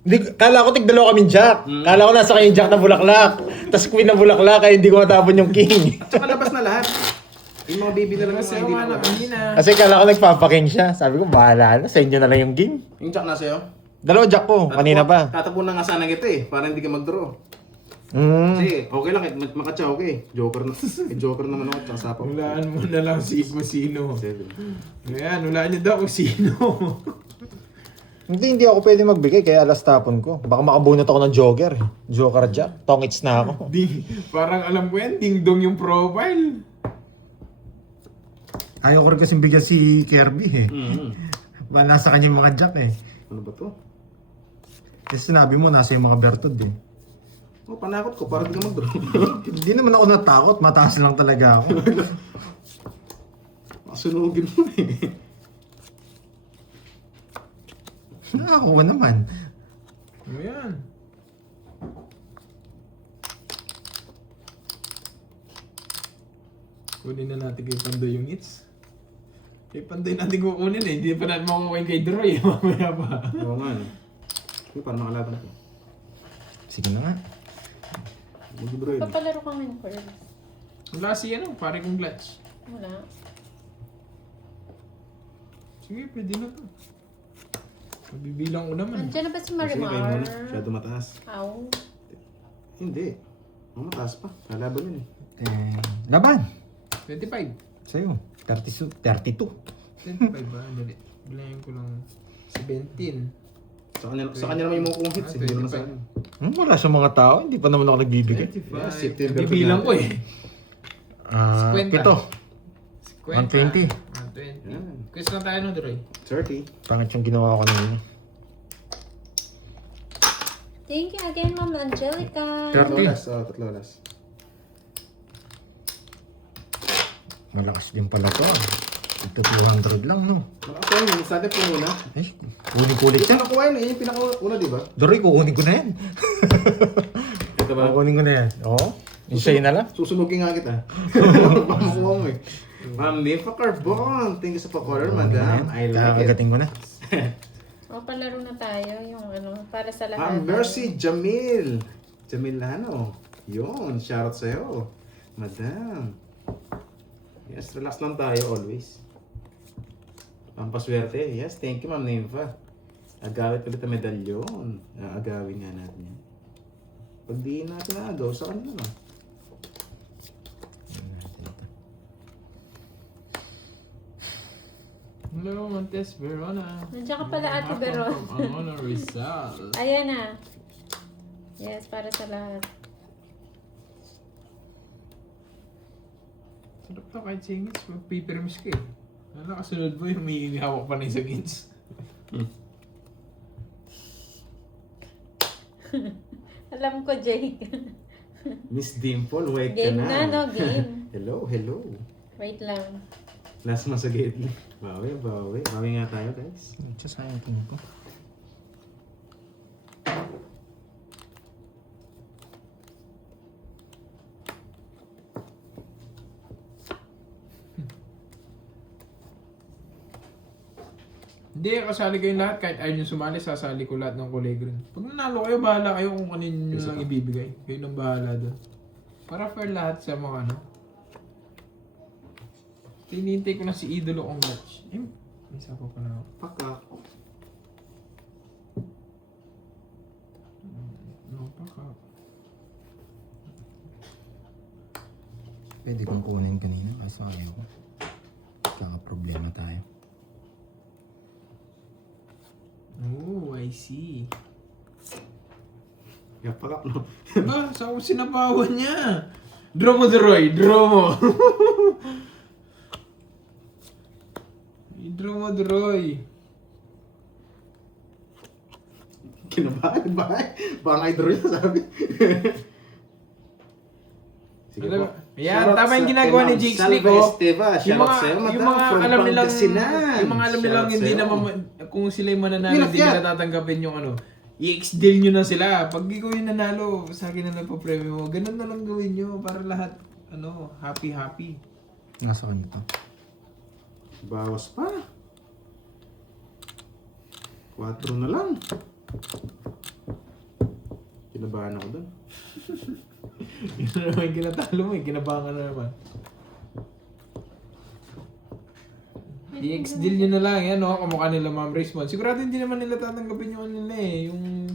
Hindi, kala ko tigdalawa kaming jack. Kala ko nasa kanya jack na bulaklak. Tapos queen na bulaklak kaya hindi ko matapon yung king. At saka labas na lahat. Yung mga baby na lang Kasi yung mga hindi wala na labas. kanina. Kasi kala ko nagpapaking siya. Sabi ko, bahala na. Sa inyo na lang yung game. Yung jack na sa'yo. Dalawa jack ko, kanina pa. Tatapunan nga sana kita eh, para hindi ka mag-draw. Mm. Kasi okay lang, kahit makatsa okay. Joker na. Joker naman ako, tsaka sapaw. Hulaan mo na lang si kung sino. 7. Ayan, hulaan niyo daw kung sino. Hindi ako pwede magbigay kaya alas tapon ko. Baka makabunot ako ng joker. Joker jack. Tongits na ako. Di, parang alam ko yan, ding-dong yung profile. Ayaw ko rin kasi bigyan si Kirby eh. Mm-hmm. Nasa kanya yung mga jack eh. Ano ba to? Kasi sinabi mo, nasa yung mga Bertod eh. Oh, panakot ko, para di ka mag-draw. Hindi naman ako natakot, mataas lang talaga ako. Masunugin mo eh. Nakakuha naman. Ano yan? Kunin na natin kay Pandoy yung hits. Kay Pandoy natin kukunin eh. Hindi pa natin makukuhin kay Droy. Mamaya pa. Oo nga eh. Hindi, parang makalaban ko. Sige na nga. Mag-draw yun. Papalaro ka ngayon, Pearl. Wala si ano, pare kong clutch. Wala. Sige, pwede na to. Mabibilang ko naman. Andiyan na ba si Sige, kayo Marimar? muna. Masyado mataas. Aw. Hindi. Ang mataas pa. Kalaban yun eh. Laban. 25. Sa'yo. 32. 25 ba? Dali. Bilangin ko lang 17. Sa kanya naman yung mukhang hits. Hindi naman sa akin. Wala sa mga tao, hindi pa naman ako nagbibigay. 25. Yeah, September Bibilang ko eh. 50. 120. 120. Yan. Quiz lang tayo no, Droy. 30. Pangit yung ginawa ko kanina. Thank you again, Ma'am Angelica. 30. Tatlo last. Malakas din pala to. Ito 200 lang, no? Ako yun, sa atin po muna. Ay, kunin ko ulit Ito yan. nakuha yun eh. Yung pinakauna, di ba? Dory, kukunin ko na yan. Ito ba? Kukunin ko na yan. Oo. Yung sa'yo na lang. Susunugin nga kita. Pamakuha mo eh. Ma'am Nifa Carbon. Thank you sa pa-color, madam. I like it. Kakagating ko na. O, palaro na tayo. Yung ano, para sa lahat. Ma'am Mercy Jamil. Jamilano. Yun, shoutout sa'yo. Madam. Yes, relax lang tayo always. Pampaswerte. Yes, thank you Ma'am Nifa. Agawit ulit ang medalyon. Agawin nga natin yan. Pag di natin naagaw, sa kanila lang. Hello, Montes Verona. Nandiyan ka pala, Ate Veron. Ano Rizal. Ayan na. Yes, para sa lahat. Sarap to kahit singits. Mag-paper-miss ka eh. Ano, kasunod mo yung may hawak pa na yung sa gins. Alam ko, Jake. Miss Dimple, wait ka Game na. na, no? Game. Hello, hello. Wait lang. Last man sa gate. Bawi, bawi. Bawi nga tayo, guys. Ito sayang tingin ko. Hindi, kasali kayong lahat. Kahit ayaw nyo sumali, sasali ko lahat ng kulay green. Pag nanalo kayo, bahala kayo kung kanino nyo lang ibibigay. Kayo nang bahala doon. Para fair lahat sa mga ano. Tinintay ko na si idolo kong match. Eh, may isa pa pala ako. Paka. No, paka. Pwede kong kunin kanina, kaso ayaw ko. Kaka-problema tayo. Oh, I see. Yeah, paka, no? Ba, sa ako sinabawan niya. Draw mo, Droy. Draw mo. I-draw mo, Droy. Kinabahan, bahay. Baka nga i-draw yun, sabi. Sige Alam- po. Ayan, Shoutout tama yung sa ginagawa ni kay Jake Ma'am Slick, Salva oh. Esteva. Yung Shoutout mga, sa'yo, yung madam, mga from alam nilang, Pangasinan. yung mga alam nilang Shoutout hindi sa'yo. naman, kung sila yung mananalo, Minat hindi yan. nila tatanggapin yung ano. I-ex-deal nyo na sila. Pag ikaw yung nanalo, sa akin na nagpa-premyo mo, ganun na lang gawin nyo para lahat, ano, happy-happy. Nasa kanya to. Bawas pa. 4 na lang. Kinabahan ako dun. Yun na naman yung kinatalo mo, kinabangan na naman. I-ex-deal nyo na lang, yan o, kamukha nila Ma'am Raceman. Sigurado hindi naman nila tatanggapin yung nila eh, yung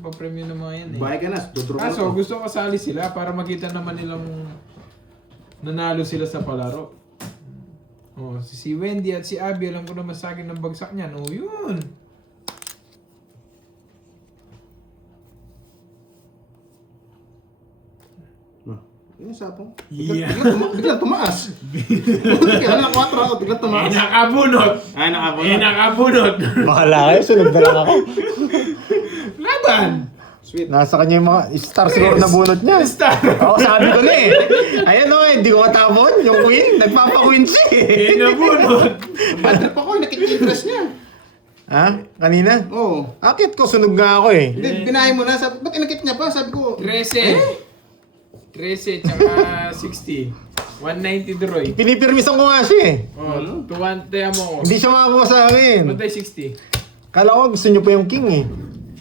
papremyo na mga yan eh. Bahay ka na. Dudro ka na. Kaso gusto ko kasali sila para makita naman nilang nanalo sila sa palaro. Oh, si Wendy at si Abby, alam ko naman sa akin ng bagsak niyan. Oh, yun. Yung sapong. Yeah. Biglang tumaas. Kaya na 4 ako, biglang tumaas. Nakabunot! Ay, nakabunot. Nakabunot! Bahala kayo, sunod na lang ako. Laban naman? Sweet. Nasa kanya yung mga star siguro na bunot niya. Star. Ako sabi ko na eh. Ayan o, hindi ko matapon. Yung queen, nagpapa-queen siya eh. Nabunod. Bad trip ako, nakikita-interest niya. Ha? Kanina? Oo. Akit ko, sunog nga ako eh. Hindi, binahin mo na. Sabi, ba't inakit niya pa? Sabi ko, 13. 13 tsaka 60. 190 Droy. Pinipirmisan ko nga siya eh. Oh, 200 mo ko. Hindi siya makakuha sa akin. Matay 60. Kala ko gusto niyo pa yung king eh.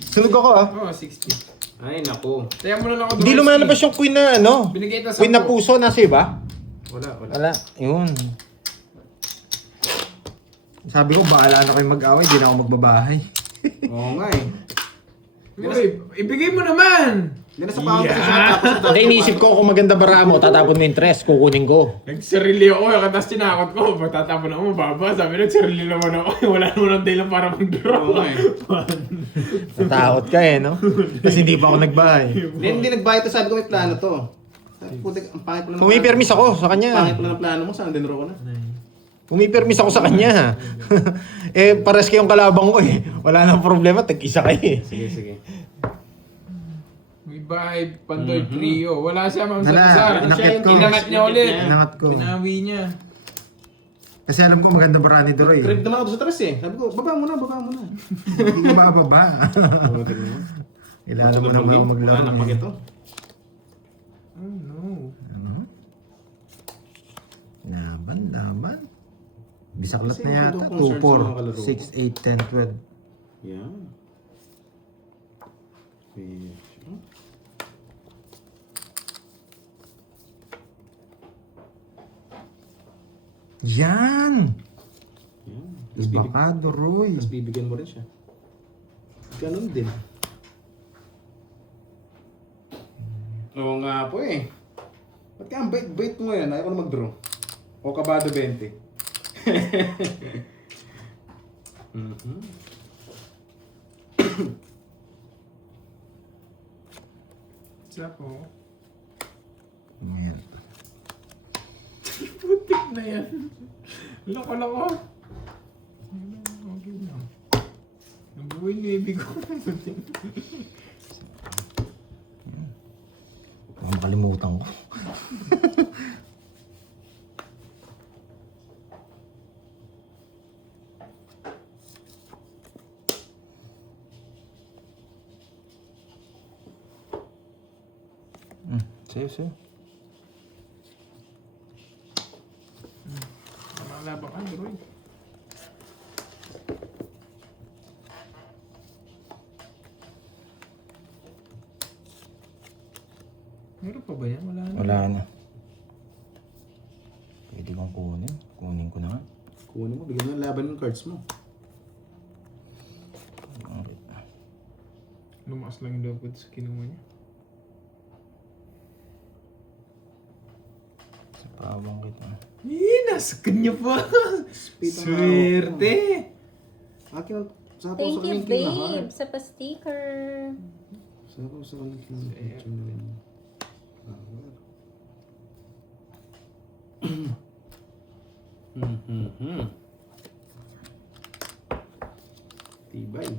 Sunog ako ah. Oo, 60. ay naku. Taya mo na lang ako. Hindi lumalabas yung queen na ano. Binigay ito sa Queen na puso, nasa iba? Wala. Wala. Yun. Sabi ko, bahala na kayo mag-away, di na ako magbabahay. Oo nga eh. Uy, ibigay mo naman! Hindi na sa pangit kasi siya tapos sa Hindi, iniisip ko kung maganda bara mo, tatapon mo yung tres, kukunin ko. Nagsarili ako, katas tinakot ko. Matatapon ako, mababa. Sabi nagsarili naman ako. Wala naman ang dahilan para mag-draw. Oo nga eh. Natakot ka eh, no? Kasi hindi pa ako nagbahay. Hindi nagbayad to, sabi ko may plano to. Sabi ko, ang pangit pala ng Kung may permis ako sa Pangit kanya. pala ng plano mo, saan dinro ko na? Kung may permis ako sa kanya. Eh, pares kayong kalabang ko eh. Wala nang problema, tag-isa kayo eh. Sige, sige. May bahay, Pandoy Trio. Wala siya, Ma'am Wala, Salazar. inakit ko. Inangat niya ulit. Inangat ko. Pinawi niya. Kasi alam ko maganda bara ni Doroy. Crib naman ako sa tres eh. Sabi ko, baba mo na. Hindi ko mababa. Oo, tignan mo. Kailangan mo naman ako maglaro. Wala nang pagito. Oh no. Laban. Bisaklat Kasi na yata. ito kung 2, search mo ang kalaro 4, 6, 8, 10, 12. Yan. Fish. Yan! Yan. Tapos bibig- Baka, Doroy. Tapos bibigyan mo rin siya. Ganun din. Oo nga po eh. Ba't kaya ang bait mo ngayon? Ayaw ko na mag-draw. O kabado 20. Mhm. Isa po. Ayan. Putik na yan. Loko. Okay lang. Nabuhay na ibig ko. Baka makalimutan ko. Sayo. Malabang ka, Roy. Meron pa ba yan? Wala na. Wala na. Pwede kong kunin. Kunin ko na nga. Kunin mo, bigyan mo ng laban ng cards mo. Lumakas lang yung dapat sa kinuha niya. Sa pawang kita. Nasa kanya pa! Speed ang Swerte! Akin, sa ako Thank sa you, kanyang babe, sa pa-sticker. Sa ako sa kanyang Tibay.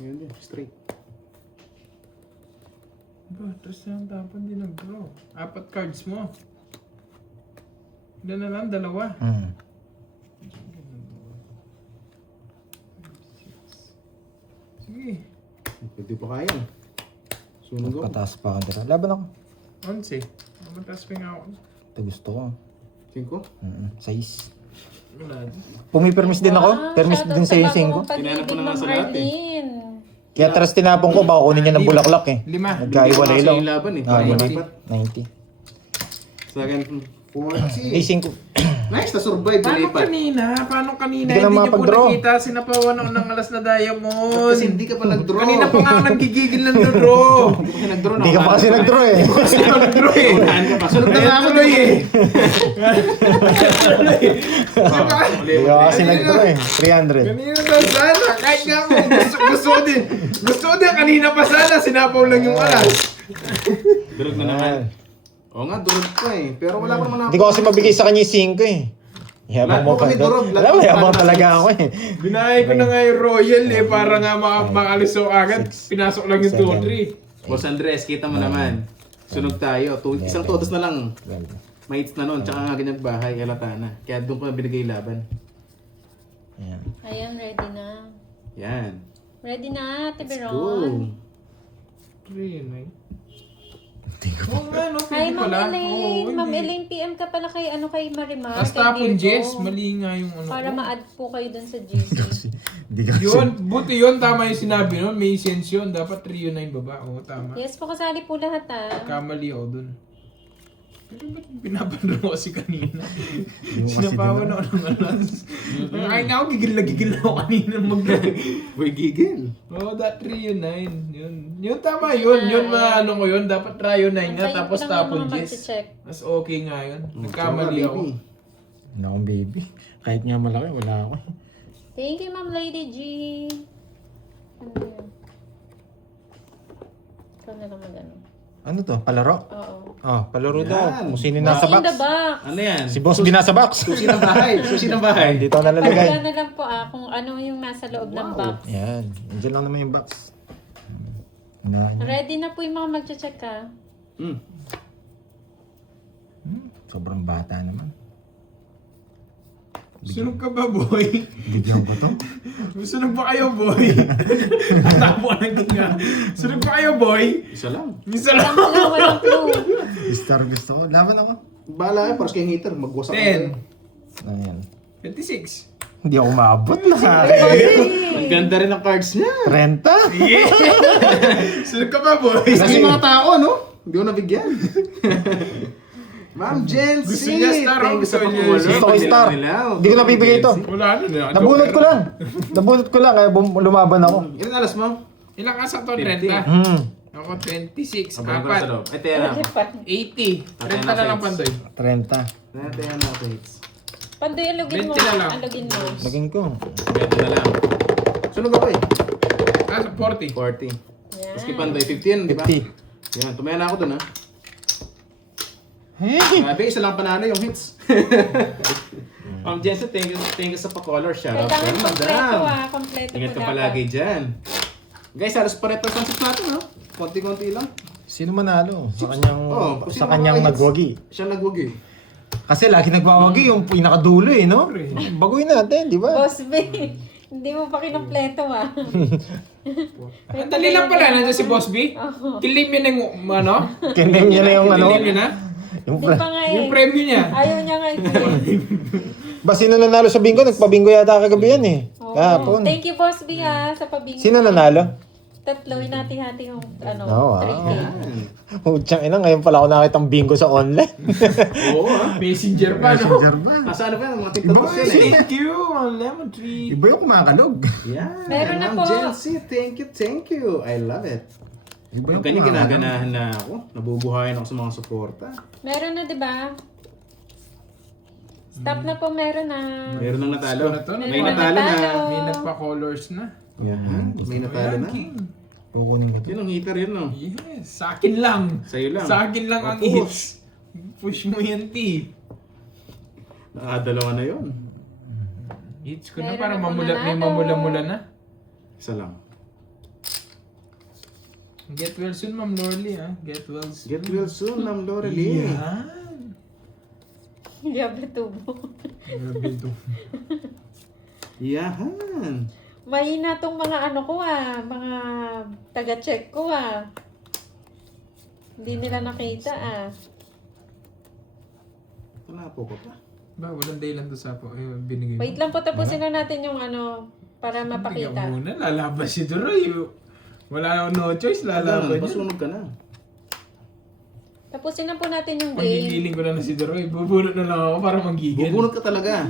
Ayan din, straight. Ba, tapos na ang tapon din nag-draw. 4 cards mo. Ilan na lang? 2. Sige. Pwede pa kaya. Sunog ako. Pataas pa ang tira. Laban ako. 11. Mataas pa nga ako. Ito gusto ko. 5? 6. Wala din. Pumipermis din ako. Permis shoutout din sa sa'yo bagong 5. Tinanap ko pag-ibig na nga ng sa lahat eh. Arlene. Kaya tras tinapon ko, baka kunin niya ng bulaklak eh. 5. Nagkaiwalay Kasi lang. yung laban eh. Ah, Kaya 90. dapat. 90. Sa akin, May 40. 5. Nice, na-survive. Paano Dilipat. kanina? Paano kanina? Hindi ka na Hindi niyo po makapag-draw. nakita. Sinapawan ako ng alas na diamond. Kasi hindi ka pa nag-draw. Kanina pa nga ako nagigigil ng draw. Hindi ka nag-draw. Hindi ka pa kasi nag-draw eh. Kasi ako nag-draw eh. Unahan ka pa. Sunod na nga ako Tuloy eh. Hindi ka kasi nag-draw eh. 300. Kanina na sana. Kahit nga ako. Gusto ko din. Gusto ko din. Kanina pa sana. Sinapaw lang yung alas. Durog na naman. Oo nga, durog pa eh. Pero wala pa naman ako. Hindi ko kasi mabigay sa kanya yung 5 eh. Yabang Lahat mo po pa kami doon. durog, lahat Alam mo, po yabang kami talaga nasa ako eh. Binayay ko na nga yung royal eh. Para nga makalis ako agad. Pinasok lang yung 2-3. Boss Andres, kita mo naman. Sunog tayo. Isang todos na lang. Mates na nun. Tsaka nga ganyan bahay. Halata na. Kaya doon ko na binigay laban. Ayan. Ayan, ready na. Yan. Ready na, Ate Let's Beron. go. 3-9. Oo nga, no? Hi, Pwede Ma'am pala. Elaine. Oo, Ma'am hindi. Elaine, PM ka pala kay Marimar. Tapos kay tapon Virgo. Jess, mali nga yung ano. Para ko. ma-add po kayo dun sa GC. Hindi ka Yun, buti yun, tama yung sinabi nun, may sense yun, dapat 3 9 baba, oo tama. Yes po, kasali po lahat Kamali ako dun. Pero ba't pinapanood ko kasi kanina? Sinapawan ako ng alas. Kaya nga ako, gigil na ako kanina Boy, gigil. Oo, that 3 yun 9. Yun. Yun tama yun. Yun maano ko yun. Dapat try yun 9 nga. Tapos tapon Jess. mag-check. Mas okay nga yun. Nagkamali ako. Wala akong baby. Kahit nga malaki, wala ako. Thank you, Ma'am Lady G. Ano yun? Ikaw na lang mag-ano. Ano to? Palaro? Oo. Oh, palaro Yan. daw. Kung sino yung What's nasa in the box. box? Ano yan? Si Boss B nasa box. Susi ng bahay. Susi ng bahay. Dito ako nalalagay. Pagka na lang po kung ano yung nasa loob ng box. Yan. Andiyan lang naman yung box. Unahan niya. Ready na po yung mga mag-check ha. Sobrang bata naman. Sunog ka ba, boy? Bigyan ko to. Sunog ba kayo, boy? Tapo na nga. Sunog ba kayo, boy? Isa lang. Minsan lang. Walang clue. Star gusto ko. Laban ako. Bahala kayo, paras kayong heater. Magwasak 10. Ayan. 26. Hindi ako maabot na. Ang ganda rin ng cards niya. 30. Yeah! Sunog ka ba, boy? Kasi yung mga tao, no? Hindi ko nabigyan. Ma'am Jen Gusto C. niya star, Thank you sa gusto niya. pag-follow. Gusto ko yung star. Hindi ko nabibigay ito. Wala na. Nabunot ko lang. Nabunot ko lang kaya lumaban ako. Ilan alas mo? Ilang ka sa to? 50. 30. Ako 26. Abang ko sa 4. loob. Ay, tera ako. 80. 30 na lang, Pandoy. 30. Tera na ako, hits. Pandoy, alugin mo. 20 na lang. Alugin mo. Laging ko. Ganito na lang. Sunog ako eh. Ah, 40. 40. Yan. Maski panday 15, di ba? 50. Yan, tumaya na ako dun ha. Hey! Grabe, isa lang panalo yung hits. Ma'am Jen C, thank you sa pa-color. Shout out Kailangan sa'yo, kompleto madam. kompleto Ingat po ka dapat. palagi dyan. Guys, halos paretos ang chips natin, no? Konti-konti lang. Sino manalo? Sa kanyang kung sa sino kanyang mga hits. nagwagi. Siya nagwagi. Kasi lagi nagwawagi yung pinakadulo eh, no? Baguhin natin, di ba? Boss B, hindi mo pa kinompleto Ang dali lang pala. Nandiyan si Boss B. Kilim niya ng ano? Kinim niya na yung ano. Kilim niya na. Yung Hindi pa nga Yung eh. premyo niya. Ayaw niya nga ito eh. Ba, sino nanalo sa bingo? Nagpabingo yata kagabi yan eh. Oo. Kahapon. Thank you, Boss B sa pabingo. Sino nanalo? Tatlo, hinati-hati yung Oo, 3K. Huwag ina, ngayon pala ako nakitang bingo sa online. Oo ha. Messenger pa, no? Messenger ba? Nasa ano pa yan, mga Iba TikTok nga yan eh. Thank you, lemon tree. Iba yung kumakalog. Yan. Meron na Ma'am po. Jen C, thank you. I love it. Iba yung Ganyan kumakalog. ginaganahan na ako. Nabubuhayan ako sa mga suporta. Meron na, di ba? Stop na po, meron na. Meron nang natalo. Gusto na to, May Meron natalo na. natalo. May nagpa-colors na. Yan. May natalo na. King. Kukunin ko to. Yun ang heater yun, no? Yes, sa akin lang. Sa'yo lang. Sa akin lang ang Push. hits. Push mo yan, T. Nakadalawa na yun. Hits ko na Meron para ako mamula, may nanalo. mamula-mula na. Isa lang. Get well soon, Ma'am Lorly, ha? Get well soon. Get well soon, Ma'am Lorelie. Yan. Diablo tubo. Grabe ito. Yahan. Mahina tong mga ano ko mga taga-check ko Hindi nila nakita Wala po ko pa. Ba, walang dahilan to sa po. Ayun, binigay mo. Wait lang po, tapusin na natin yung para Bigyan mapakita. muna, lalabas si Duroy. Wala na no choice, lalabas Laban yun. pasunog ka na. Tapusin na po natin yung game. Magigiling ko na si Deroy. Bubunot na lang ako para manggigil. Bubunot ka talaga.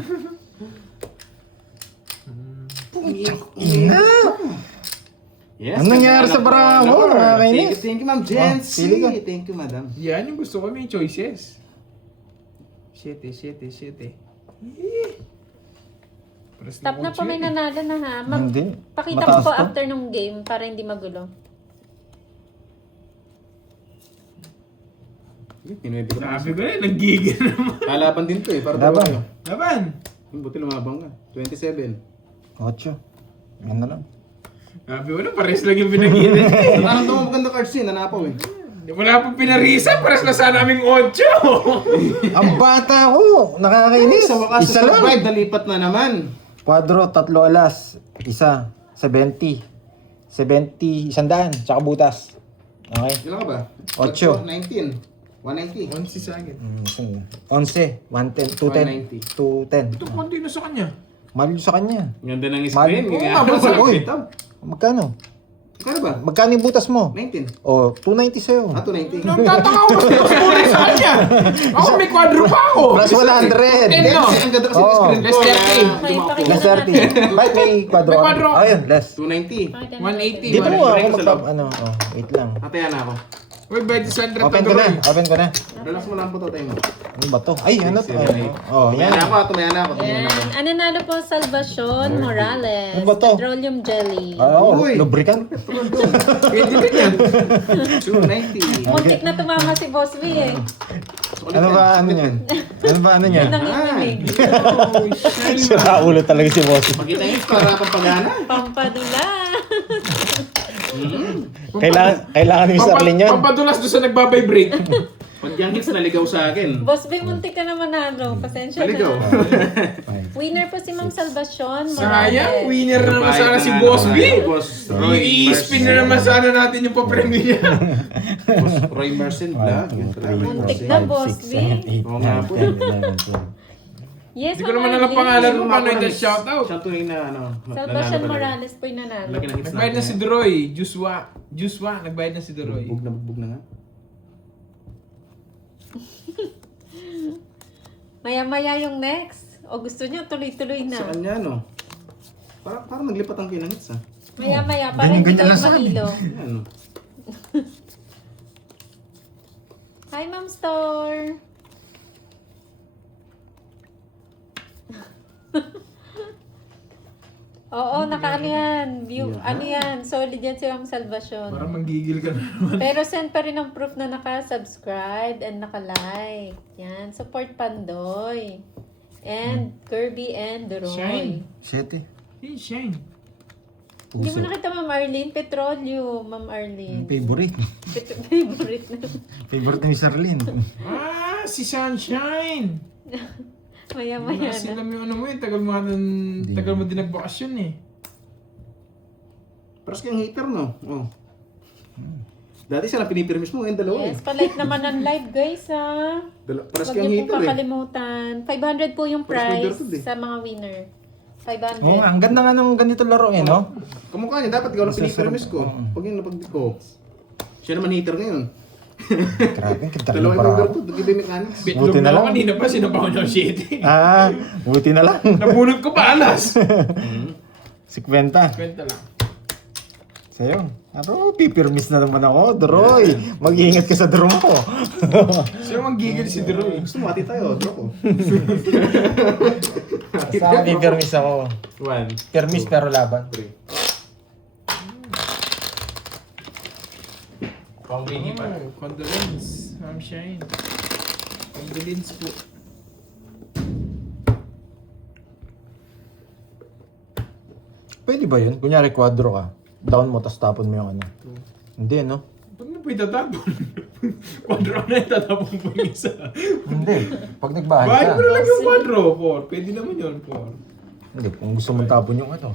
Ina! Yes. Anong nangyari sa Bravo? Nakakainis. Thank you, Ma'am Jency. pili ka. Thank you, Madam. Yan yung gusto ko, may choices. 7. Stop na po, may nanalo na ha. Ma'am, Hindi. pakita Mataas mo po to. after nung game para hindi magulo. Pinuwede ko na. Sabi ko na, naggigil naman. Kalaban din to eh. Para Laban. tayo. Laban! Buti lumabang ka. 27. 8. Yan na lang. Sabi ko na, pares lang yung pinagigil. Parang ito maganda cards yun. Nanapaw eh. Wala pong pinarisa, pares na sana aming 8. Ang bata ko! Nakakainis! Sa wakas, Isa sa lang! survive, nalipat na naman. Kwadro, 3 alas. Isa. 70. 100. Tsaka butas. Okay? Ilan ka ba? 8. 19. 190. 11 sa akin. 11. 110. 210. 210. Ito, konti na sa kanya. Mahal sa kanya. Ganda ng screen. screen. Oo, mabasa ko eh. Magkano? Kano ba? Magkano yung butas mo? 19. O, 290 sa'yo. Ah, 290. Nagtataka ako, mas mura sa kanya. Ako may kwadro pa ako. Plus 100! Ten, no? Kasi ang ganda kasi ng Oo. screen ko. Less 30. kaya Okay, dumako. pakita Less 30. Bakit may kwadro? May kwadro. Oh, yun, less. 290. Pakita 180. Dito mo Wala ako ko sa loob. wait lang. Atayan na ako. Uy, bayad sa Sandra Open ko na, Tadoroy. open ko na. Relax mo lang po tayo mo. Ano ba to? Ay, ano to? Oh, Tumaya yan. na ako, tumaya na ako. Tumaya na ako. Yan. Ano nalo po, Salvacion Morales. Ano ba to? Petroleum jelly. Oo, Uy. lubricant. Pwede din yan. 290. Muntik na tumama si Boss B eh. Ano ba ano yan? Ano ba ano yan? Nanginginig. Sira ulo talaga si boss. Pakita yun para pampagana. Pampadula. Kailangan ni Mr. Lin yan. Pampadulas doon sa nagbabibrate. Pag yung hits naligaw sa akin. Boss B, muntik ka na manalo. Pasensya Naligaw. na. Winner po si Ma'am Salvacion Sayang, Morales. winner na naman sana si Boss B. Boss Roy. I-spin na naman sana natin yung papremyo niya. Boss Roy Marcel Vlog. Yun pala, Roy Muntik Marcel. na, Boss B. Oo nga po. Yes, Hindi ko naman alam pangalan mo, paano yung shoutout? Siyang tunay na ano. Salvacion nanalo pa rin. Morales po yung nanalo. Laki ng hits Nagbayad na si Deroy. Juswa, nagbayad na si Deroy. Bugbog na nga. Maya-maya yung next. O gusto niyo tuloy-tuloy Sa na. kanya no. Parang naglipat ang kinang hits ah. Maya-maya, para hindi Ganyan kayo lang sabi. mahilo. Yan no. Hi, Ma'am Store! Oo, nakaano yan. View, ano yan, solid yan si Ma'am Salvacion. Parang manggigil ka na naman. Pero send pa rin ang proof na naka-subscribe and naka-like. Yan, support Pandoy. And Kirby and Duroy. Shine. 7. Hey, Shane. Hindi mo nakita Ma'am Arlene? Petrolyo, Ma'am Arlene. Favorite. Favorite na. Favorite ni Mr. Lin. Ah, si Sunshine. Maya-maya Sila na. mo ano mo eh, tagal mo din nagbakasyon eh. Paras kayong hater no. Oh. Dati siya lang pinipirmis mo. Ngayon dalawa eh. Yes, palike naman ang live guys ha. Paras Huwag kayong niyo hater pong eh. kakalimutan. 500 po yung Pares may prize dirtud eh. sa mga winner. 500. Oo, ang ganda nga ng ganito laro eh, no? Kamukha niya. Dapat ikaw lang pinipirmis ko. Pag yun napag ko. Siya naman hater ngayon. Grabe, kita rin Dalawa yung para. dirtud. Nag-iba mechanics. Bitlog Buti na na ako lang. kanina pa, sinabaw niya ang 7. Buti na lang. Nabunot ko pa alas. 50. Kwenta lang. Sa'yo. Pero pipirmis na naman ako, Droy. Mag-iingat ka sa drum ko. Sino manggigil si Deroy? Gusto mo, ati tayo. Drop ko. Basta pipirmis ako. 1, Permis pero laban. 3. Oh, condolence, Ma'am Shine. Condolence po. Pwede ba yun? Kunyari, quadro ka. Down mo, tapos tapon mo yung ano. Hindi, no? Ba't mo po itatapon? Quadro na itatapon po yung isa. Hindi. Pag nagbahan Bakit ka. mo na lang yung quadro? 4. Pwede naman yun, 4. Hindi, kung gusto mong tapon yung ano.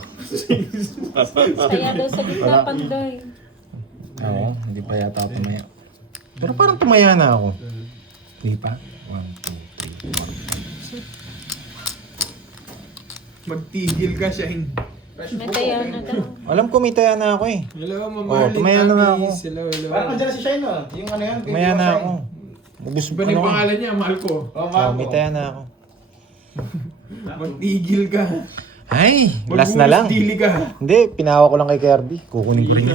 Kaya daw sa gitna Pandoy. Oo, hindi pa yata tumaya. Pero parang tumaya na ako. Hindi pa? 1, 2, 3, 4. Magtigil ka, Shine. May tayo na daw. Alam ko may taya na ako eh. Hello, Ma'am Oh, Marlene. tumaya na nga ako. Hello, hello. Parang nandiyan na si Shine oh. Yung ano yan. Tumaya na ako. Ubus Iba na yung pangalan niya, mahal ko. Oh, may taya na ako. Magtigil ka. Ay, last na lang. Dili ka. Hindi, pinawa ko lang kay Kirby. Kukunin ko rin.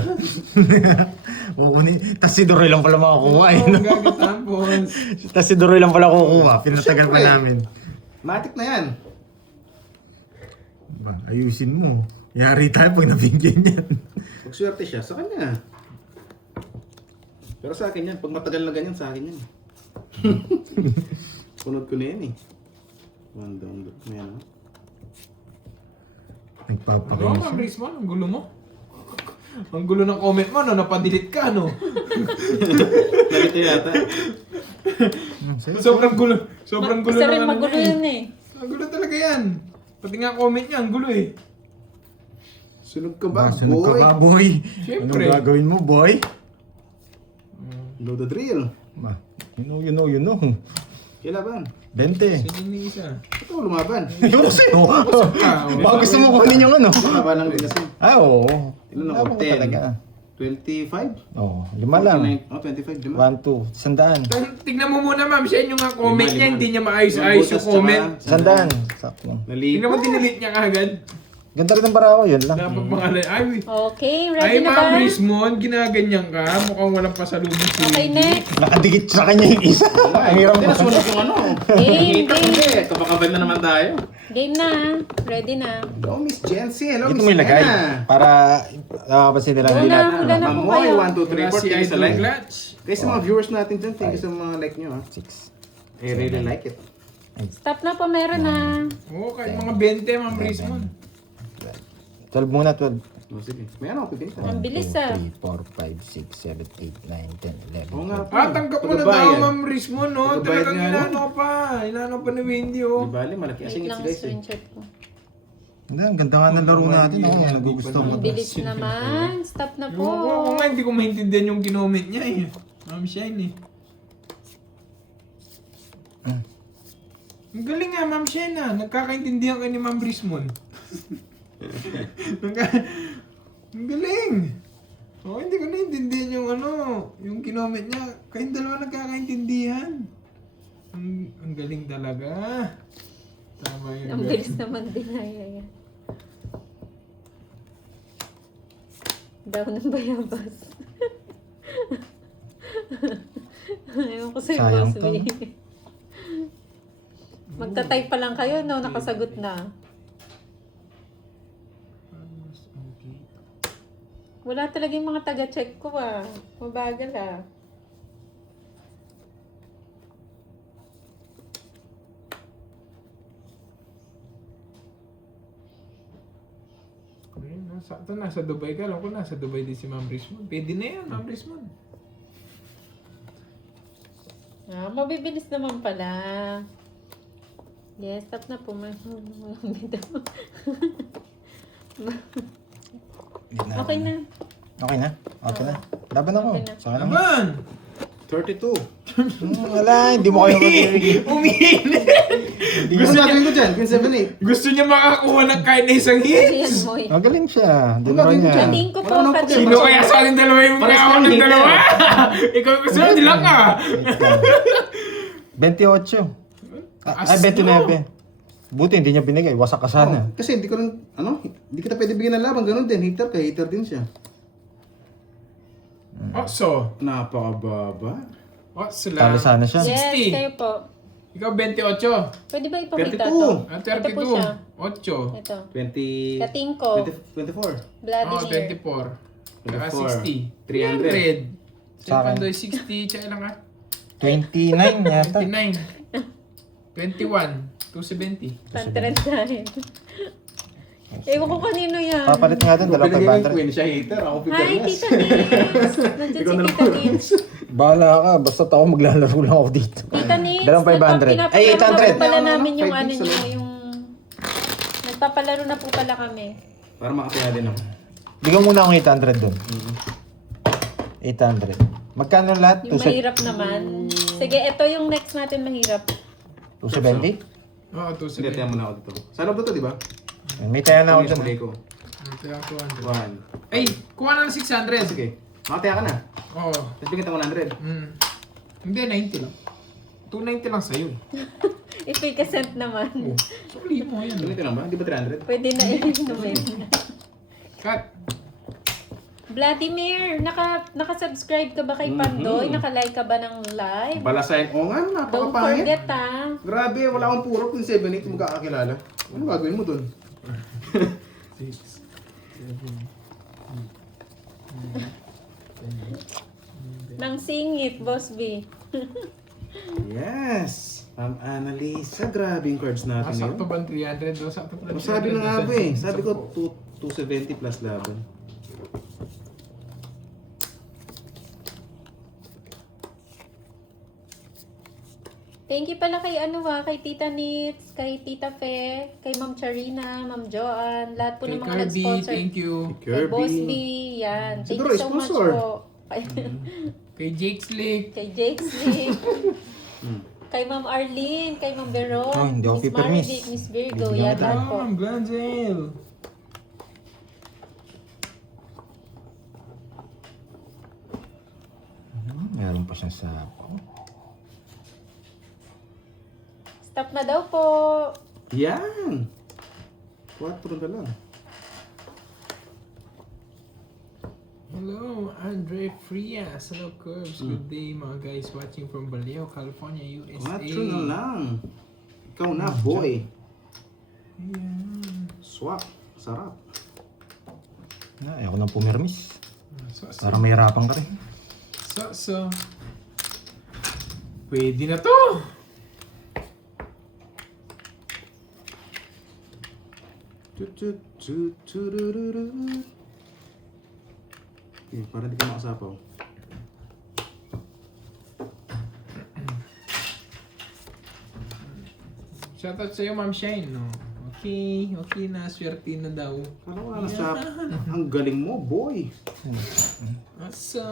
Kukunin. Tapos si Doroy lang pala makakuha. Oo, gagatapos. Tapos si Doroy lang pala kukuha. Pinatagal pa namin. Matik na yan. Ba, ayusin mo. Yari tayo pag nabigyan yan. Pag swerte siya, sa kanya. Pero sa akin yan, pag matagal na ganyan, sa akin yan. Punod ko na yan eh. One down, may ano. Ano, Nagpapakinis. Ma'am Rismon? Ang gulo mo. Ang gulo ng comment mo, no? Napadilit ka, no? Nalito yata. Sobrang gulo. Sobrang gulo Isa ng rin ano magulo niya yun eh. Ang gulo talaga yan. Pati nga comment niya, ang gulo eh. Sunog ka ba, Sunod ka boy? ba, boy? Siyempre. Anong gagawin mo, boy? Know the drill. Ma, you know. Kailaban. 20. Sige ni isa. Ito, lumaban. Yung sa'yo. Baka gusto mo kunin yung ano. Lumaban lang din kasi. Ah, oo. Ilan ako? Laban ko 10. talaga. 25? Oo, 5 lang. 25, 5. 1, 2, 100. Tignan mo muna, ma'am. Siya yung nga comment Lima, niya. lima. Hindi niya maayos-ayos yung comment. 100. Sakto. Tignan mo, dinilit niya kagad. Ganda rin ng barako, yun lang. Dapat pangalan. Ay, Okay, ay ready na ba? ma'am Rismon, ginaganyan ka. Mukhang walang pasalubong si Okay, next. Nakadikit sa kanya yung isa. Ang hirap Hindi, na. nasunog yung ano. Game, Hindi, game. kabakabal na naman tayo. Game na. Ready na. Hello, Miss Jency. Hello, Ito Miss mo ilagay. Anna. Para nakapansin nila. Hula na po Mamoy, kayo. 1, 2, 3, 4. si Thank you sa Idol like. Clutch. Kaya sa mga viewers natin dyan, thank you sa mga like nyo. Ha. 6. I really like it. Stop na po, meron na. Oo, kahit mga 20, ma'am Rismon. 12 muna, 12. Oh, sige. May ano, pipinta. Ang bilis ah. 3, 4, 5, 6, 7, 8, 9, 10, 11. Oo nga. Tanggap mo na Pagbabayad. daw, ma'am Rismon, no? Pagbabayad Talagang nga, no? inano pa. Inano pa ni Wendy, oh. Di bali, malaki Wait asing lang, it's guys eh. screenshot ko. Hindi, ang ganda nga ng laro natin. Ako nga, nagugusto mo. Ang bilis naman. Stop na po. Ako nga, hindi ko maintindihan yung kinoment niya, eh. Ma'am Shine, eh. Ang galing nga, Ma'am Shine, ah. Nagkakaintindihan kayo ni Ma'am Rismon. Ang galing! Oh, hindi ko naintindihan yung ano, yung kinoment niya. Kayong dalawa nagkakaintindihan. Ang galing talaga. Tama yun. Ang bilis naman din. Ay. Daw ng bayabas. Ayaw ko sa'yo, Sayang boss. to. Magta-type pa lang kayo, no? Nakasagot na. Wala talaga yung mga taga-check ko, ah. Mabagal, ah. Ayun, nasa Dubai ka. Alam ko nasa Dubai din si Ma'am Rismon. Pwede na yan, Ma'am Rismon. Ah, mabibilis naman pala. Yes, stop na po. Okay na. Okay na? Okay na. Laban ako. Okay na. Saka lang. Laban! 32. Wala, hindi mo kayo magiging. Umiinit! Gusto natin ko dyan, 7, 8. Gusto niya makakuha ng kahit na isang Ayan, hits! Moy. Magaling siya. Di ba niya? Chating ko po. Wala nang Kat- problema. Sino kaya sa ating dalawa yung Pares kaya lang ng hit dalawa? yan. Ikaw gusto mo, di lang ka! 28. Ay, 29. Buti hindi niya binigay. Wasak ka sana. Kasi hindi ko rin, hindi kita pwede bigyan ng laban. Ganun din, hater din siya. So, Napakababa. Talo lang. sana siya. Yes, 60. kayo po. Ikaw 28. Pwede ba ipakita 32. to? Ah, Ito po siya. 32. 8. Ito. 20... Kating ko. 24. Vladimir. 24. Saka 24. 60. 300. Sa akin. Second 60. Tsaka ilang ka? 29 yata. 29. 21. 270. Pantrend tayo. Ewan ko kanino yan. Papalit nga doon, Pinagay yung 2,500. queen, siya hater. Ako Hi, figure Tita Nils. Nandiyan Ikaw si na Tita Nils. Bahala ka, basta ako maglalaro lang ako dito. Tita Nils. 2,500. Ay, 800. Pinapalaro pala namin yung 5 ano gigs nyo, lang. yung... Nagpapalaro na po pala kami. Para makakaya din ako. Bigyan muna akong 800 doon. 800. Magkano lahat? Yung mahirap naman. Sige, ito yung next natin mahirap. 270? Oo, Hindi, 270. tiyan mo na ako dito. Sa loob to, di ba? May tayo na ako dyan. Kulay ko. Kaya 200. 1. Ay, kuha na ng 600. Sige. Makataya ka na. Oo. Tapos bigyan tayo 100. Hindi, 90 lang. 290 lang sa'yo eh. Ipikasent naman. Oh, suli mo yan. Ganito lang ba? Di ba 300? Pwede na inumin. Cut. Vladimir, naka-subscribe ka ba kay Pandoy? Naka-like ka ba ng live? Balasahin. Oo nga, Don't napakapangit. forget Grabe, wala akong puro kung 7-8 magkakakilala. Ano gagawin mo dun? 6, 7, Nang singit, Boss B. Yes! Ma'am Annalisa, grabe yung cards natin sakto ngayon. ba 300? Sakto pala. Sabi na nga ba eh. Sabi ko 10. 270 plus laban. Thank you pala kay kay Tita Nits, kay Tita Fe, kay Ma'am Charina, Ma'am Joanne, lahat po Kay ng mga Kirby, nag-sponsor. thank you. Kay Boss B, Kirby. yan. Thank Siguro you so much sponsor. po. Kay Jake Slick. Kay Jake Slick, kay Ma'am Arlene, kay Ma'am Veron, Oh, hindi ako Miss pipermiss. Marivic, Miss Virgo, Bibigyan yan kita. lahat po. Ma'am Glanzel. Meron pa siyang sapo. Stop na daw po. Yan! 4 na lang. Hello, Andre Frias. Hello, Curbs. Good day, mga guys watching from Vallejo, California, USA. 4 na lang. Ikaw na, boy. Ayan. Swak. Sarap. Ayaw ko nang pumirmis. So, Para mahirapan ka rin. so. Pwede na to. Okay, para di ka makasapaw. Shoutout sa'yo, Ma'am Shine. No? Okay na. Swerte na daw. Kala ko na sa... Ang galing mo, boy. Asa?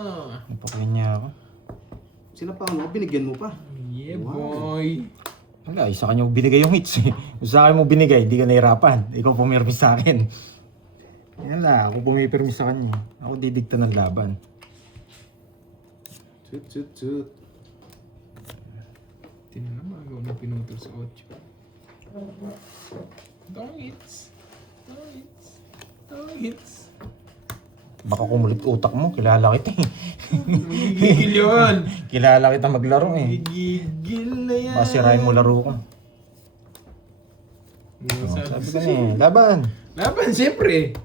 Napakuhin niya ako. Sinapaan mo, binigyan mo pa. Yeah, Wow. boy. Wala, isa kanya mo binigay yung hits eh. Kung sa akin mo binigay, hindi ka nahirapan. Ikaw pumirmis sa akin. Yan lang, ako pumipirmis sa kanya. Ako didikta ng laban. Tut. Tingnan na magaw na pinutol sa 8. Don't hits. Baka kumulit utak mo, kilala kita eh. Magigigil yun. Kilala kita maglaro eh. Magigigil na yan. Baka sirain mo laro ko. Sabi ko na eh, laban. Laban, siyempre.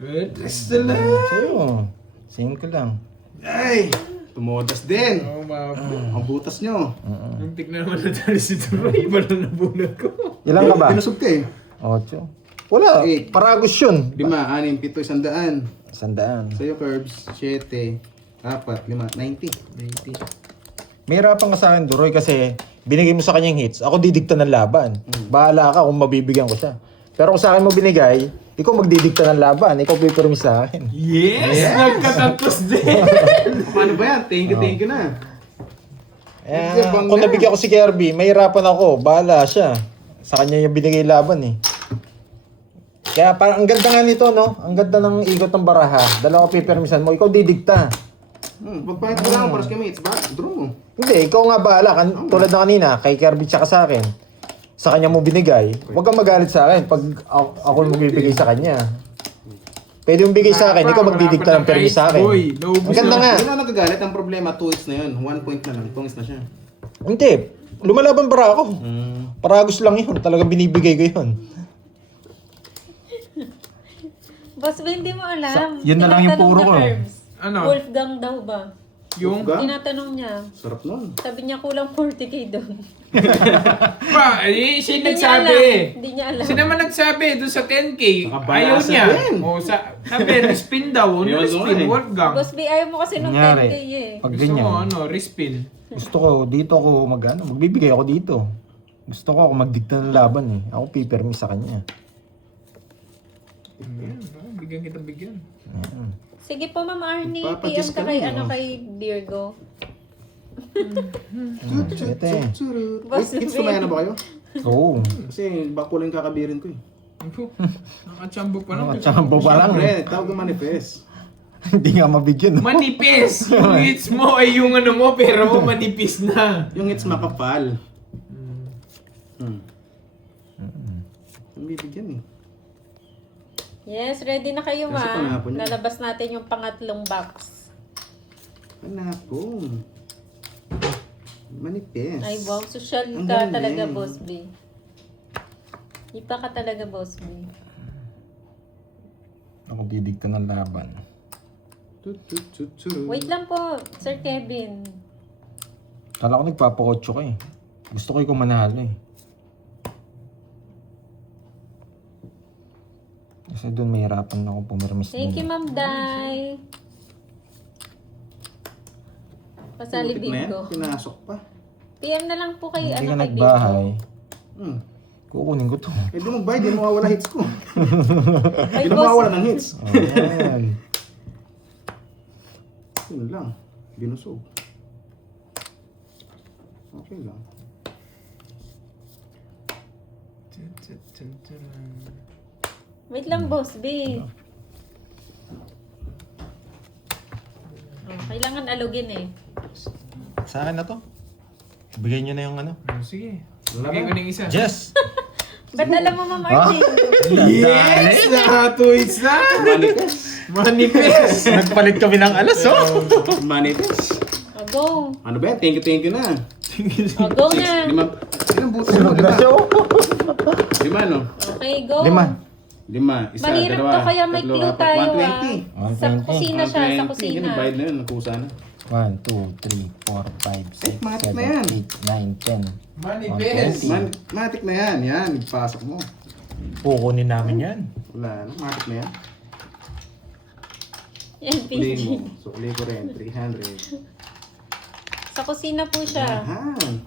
Tres na lang. Sa'yo, singin ko lang. Ay! Tumodas din. Oh, mama. Ang butas nyo. Nung tignan naman na tali si Turoy, iba na nabunod ko. Ilan ka ba? Pinusog ka eh. 8. Wala, Eight. paragos yun. 5, 6, 7, 100. 100. Sa'yo, Curbs, 7, 4, 5, 90. 90. May hirapan ka sa akin, Duroy, kasi binigay mo sa kanyang hits. Ako didikta ng laban. Bahala ka kung mabibigyan ko siya. Pero kung sa akin mo binigay, ikaw magdidikta ng laban. Ikaw pipirmis sa akin. Yes! Nagkatapos din! Paano ba yan? Thank you na. Kung nabigyan ko si Kirby, may hirapan ako. Bahala siya. Sa kanya yung binigay laban eh. Kaya parang ang ganda nga nito, no? Ang ganda ng ikot ng baraha. Dalawa pipirmisan mo, ikaw didikta. Pagpahit ko lang para sa mates, ba? Draw mo. Hindi, ikaw nga bahala. Tulad na kanina, kay Kirby tsaka sa akin. Sa kanya mo binigay. Huwag kang magalit sa akin pag ako mo bibigay sa kanya. Pwede yung bigay sa akin, ikaw magdidikta ng permis sa akin. Ang ganda nga. Hindi na nagagalit. Ang problema, 2 hits na yun. 1 point na lang. 2 hits na siya. Hindi, lumalaban para ako. Paragos lang yun. Talagang binibigay ko yun. Boss B, hindi mo alam. Yun na lang yung Tinatanong puro na ko. Curbs. Ano? Wolfgang daw ba? Yung? Ga? Tinatanong niya. Sarap nun. Sabi niya kulang 40k doon. Ba, siya Hindi niya nagsabi. alam. Hindi niya alam. Siya naman nagsabi doon sa 10K. Nakabalasa Ayaw niya. din. O, sabi, respin daw. Yun, Respin, eh. Wolfgang. Boss B, ayaw mo kasi nung Nangyari. 10k eh. Pag Gusto mo, ganyan, respin. gusto ko, dito ako magbibigay ako dito. Gusto ko ako magdikta ng laban eh. Ako pipirmis sa kanya. Ayan, bigyan kita bigyan. Ayan. Sige po, Ma'am Arnie. Magpapagis PM ka ka kay, lang, kay Virgo. Ito eh. Boss Hits B. tumayan na ba kayo? Oo. Kasi bako lang kakabirin ko eh. Nakachambo pa lang. Nakachambo pa lang. Siyempre, tawag ng manifest. Hindi nga mabigyan. No? Manipis! Yung hits mo ay yung ano mo, pero mo manipis na. Yung hits makapal. Ang bibigyan eh. Yes, ready na kayo, Kasi ma. panahapon yun. Lalabas natin yung pangatlong box. Panapong. Manipis. Ay, wow. Social Ang ka galing. talaga, Boss B. Ipa ka talaga, Boss B. Ako didikta ng laban. Wait lang po, Sir Kevin. Kala ko nagpapakotso ka eh. Gusto ko yung manalo eh. Kasi doon mahirapan ako pumirmis. Thank you, Ma'am Dai. Pasali Putik na yan, bingo. pinasok pa. PM na lang po kayo, Hindi ka kay nagbahay. Hmm. Kukunin ko to. Eh, di magbayad, di mawawala hits ko. Ay, Di boss. mawawala ng hits. Ayan. Yun lang. Binusog. Okay lang. Wait lang, Boss B. Oh, kailangan alugin eh. Sa akin na to. Bigay nyo na yung ano. Sige. Lagay ko ng isa. Jess! Ba't alam mo, Ma'am Archie? Yes! Nakatuwits na! Manipis. Manipis! Nagpalit kami ng alas, oh! Manipis. Oh, go. Ano ba yan? Thank you na. Oh, go na. Ilang butas mo? Lima, no? Okay, go. 5. Lima. Isa, Mahirap dalawa, to kaya may tatlo, clue apat, tayo 120. Sa kusina siya, sa 120. kusina. Ganun, bayad na yun. Nakusa na. 1, 2, 3, 4, 5, 6, matik na yan. 7, 8, 9, 10. Manipis! Matik na yan. Yan, ipasok mo. Kukunin namin yan. Wala na. Matik na yan. LPG. Uli mo. So, uli ko rin. 300. Sa kusina po siya. Ahan.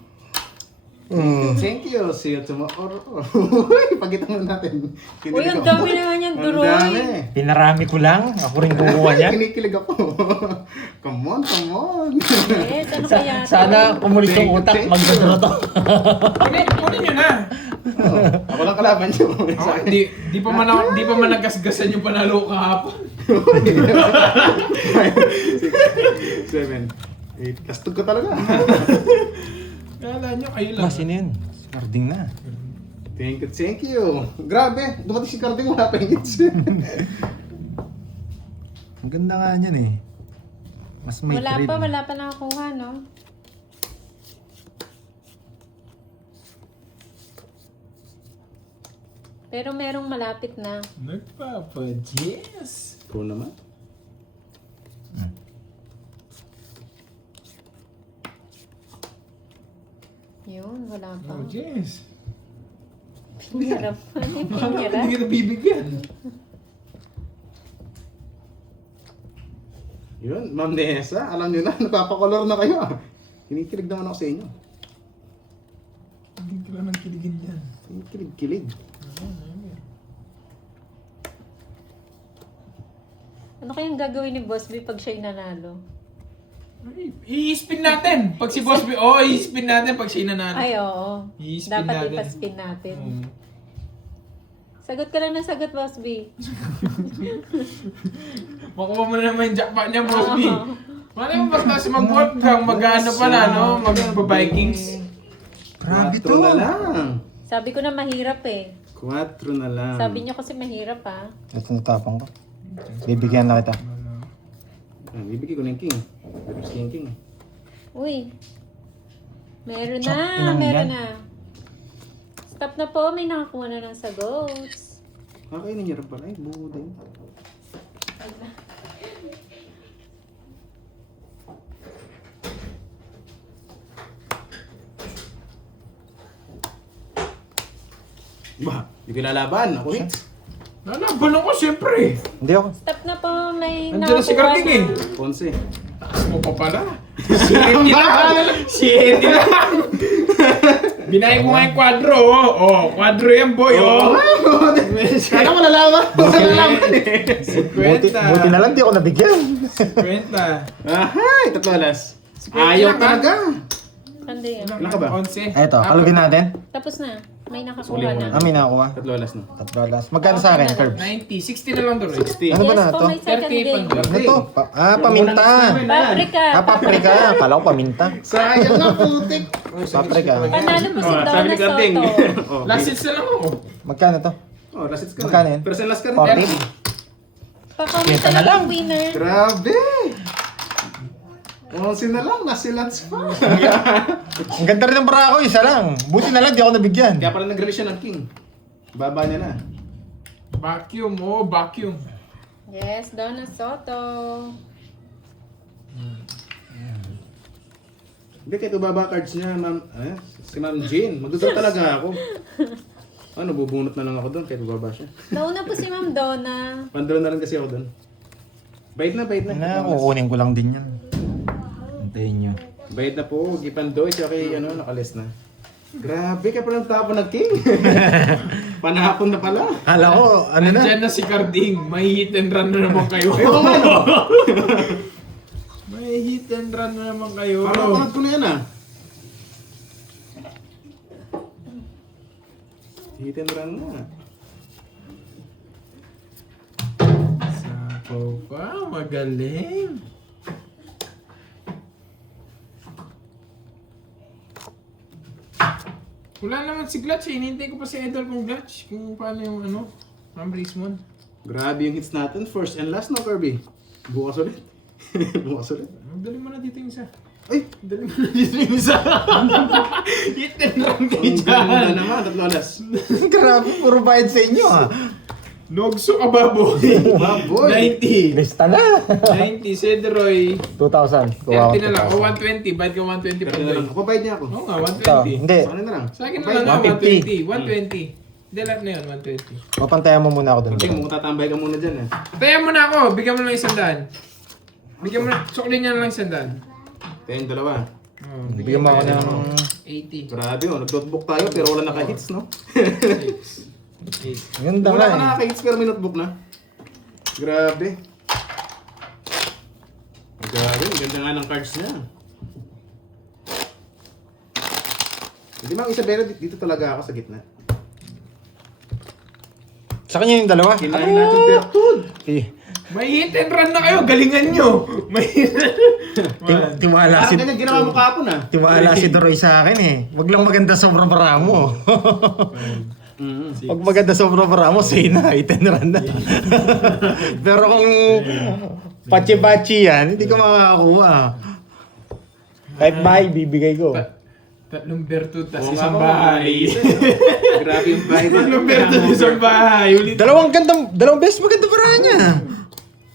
Mm. Thank you. See you tomorrow. Uy, pagkita mo natin. Uy, ang dami naman yan, Duroy. Ang dami. Pinarami ko lang. Ako rin kukuha niyan. Kinikilig ako. Come on, come on. Yes, ano kaya? Sana kumulit yung utak. Magdadro to. Kunin nyo na! Oh, ako lang kalaban nyo. Oh, di pa man nagasgasan yung panalo ko kahapon. 7, 8. Kastog ko talaga. Kala nyo, kayo lang. Mas yun. Carding na. Thank you. Grabe, dumating si Carding, wala pa yung hits. Ang ganda nga niyan eh. Mas may thrill. Wala pa nakakuha, no? Pero merong malapit na. Nagpapa-yes! Pro naman. Yun, wala pa. Oh, yes! Hirap. Bakit Hirap. hindi kita bibigyan? Yun, Ma'am Nessa, alam nyo na, napapakolor na kayo. Kinikilig naman ako sa inyo. Hindi ko lang nang kiligin yan. Kinikilig. Ano kayang gagawin ni Boss B pag siya'y nanalo? Ay, i-spin natin! Pag si Boss B, i-spin natin pag siya nanalo. Ay, oo. I-spin Dapat natin. ipaspin natin. Mm. Sagot ka lang ng sagot, Boss B. Makuha mo na naman yung jackpot niya, Boss B. Malay mo basta si mag-Wolfgang, mag-ano pala, no? Mag-Vikings. Grabe 4 to. na lang. Sabi ko na mahirap eh. 4 na lang. Sabi niyo kasi mahirap ah. Ito natapang ko. Bibigyan na kita. Bibigay ko na yung king. Tapos yung king. Uy. Meron Chok, na, inang meron yan. na. Stop na po, may nakakuha na ng sagots. Kakainin niya rin pala. Ay, buo din. Ba, hindi ko lalaban. Ako hits. Lalaban ako, siyempre. Hindi ako. Stop na po, may Nandiyan na si nakakuha Carding eh. na. Ponce. Taas mo pa pala. Siete lang. Siete lang. Binay ko nga yung kwadro, oh. Oh, kwadro yan, boy, oh. Kala ko lalaban. Lalaban eh. Buti na lang di ako nabigyan. Kwenta. Ahay, 3 alas. Kwenta Ayaw lang, talaga. Sandi yan. Ilan ka ba? 11. Eto, kalugin natin. Tapos na. May nakakuha na. May nakakuha. Tatlo alas no. Tatlo alas. Magkano sa akin, Curbs? 90. 60 na lang to, Roy. 60. Ano ba Yes na po, to? may second 30 game. pa. Ano to? Paminta. Paprika. Paprika. Kala ko paminta. Sayang na putik. Paprika. Panalo po si Oh, sabi Donna ni Karding. Soto. Oh, Last hits na lang ako. Magkano to? Oh, last hits ka Magkano na. yan? Pero sa last ka rin. 40? Pa-comment Kita na na lang lang. ang winner. Grabe! 11 na lang, nasilats pa. Ang ganda rin ng barako, isa lang. Buti na lang, di ako nabigyan. Kaya pala nag-release siya ng King. Baba niya na. Vacuum, oh, vacuum. Yes, Donna Soto. Hindi, kahit baba cards niya, ma'am. Si Ma'am Jean. Magdudod talaga ako. Ano, bubunot na lang ako doon kahit baba siya. Nauna po si Ma'am Donna. Pandalo na rin kasi ako doon. Bait na. Kukunin ko lang din yan. Antayin nyo. Bayad na po, Gipandoy, siya kay nakalis na. Grabe, kaya palang tapo ng King. Panahapon na pala. Hala ko, ano na? Nandyan na si Carding. May hit and run na naman kayo. May hit and run na naman kayo. Parang pangat ko na yan ah. Hit and run na. Sapaw pa, magaling. Wala naman si Glutch eh. Hinintay ko pa si Idol kong Glutch. Kung paano yung ano, Ma'am Rismon. Grabe yung hits natin. First and last no, Kirby. Bukas ulit. Bukas ulit. Dali mo na dito yung isa. Ay! Dali mo na dito yung isa. Hit and run kayo Ang ganda dyan. naman, tatlo alas. Grabe, puro bayad sa inyo ah. Nogso ka ba, boy? Baboy! 90. Lista na. 90, Cedroy. 2,000. 30 na lang. O 120. Bayad ka 120 pa, Kaya na boy. lang. Pabayad niya ako. Oo nga, Ito, 120. hindi. Sa kanina na lang. Sa akin na Pabayad. lang, 150. 120. Hindi, lahat na yun, 120. Papantayan mo muna ako doon. King, mukhang tatambay ka muna dyan eh. Tayan mo na ako, bigyan mo lang 100. Bigyan mo na, suklin niya lang 100. Kaya yung dalawa. Oh, Bigyan mo ako ng... 80. Grabe oh, nag-notebook tayo pero wala naka-hits no? 6. 8. Ganda Wala ka nga eh. naka-hits pero may notebook na. Grabe. Grabe, ang ganda nga ng cards niya. Hindi mang Isabela, dito talaga ako sa gitna. Sa kanya yung dalawa. Kinain natin Bertud. May hit and run na kayo, galingan nyo. May Tiwala Parang si... ganyan ginawa mo kahapon ah. Tiwala si Doroy sa akin eh. Wag lang maganda sobra para mo. Pag maganda sobra para mo, say na, itenran na. Pero kung pachi-pachi yan, hindi ko makakakuha. Kahit bahay, bibigay ko. Tatlong bertud, tas Oo nga isang po, bahay. Grabe yung bahay na. Tatlong bertud, isang bahay. Ulit. Dalawang best maganda para niya.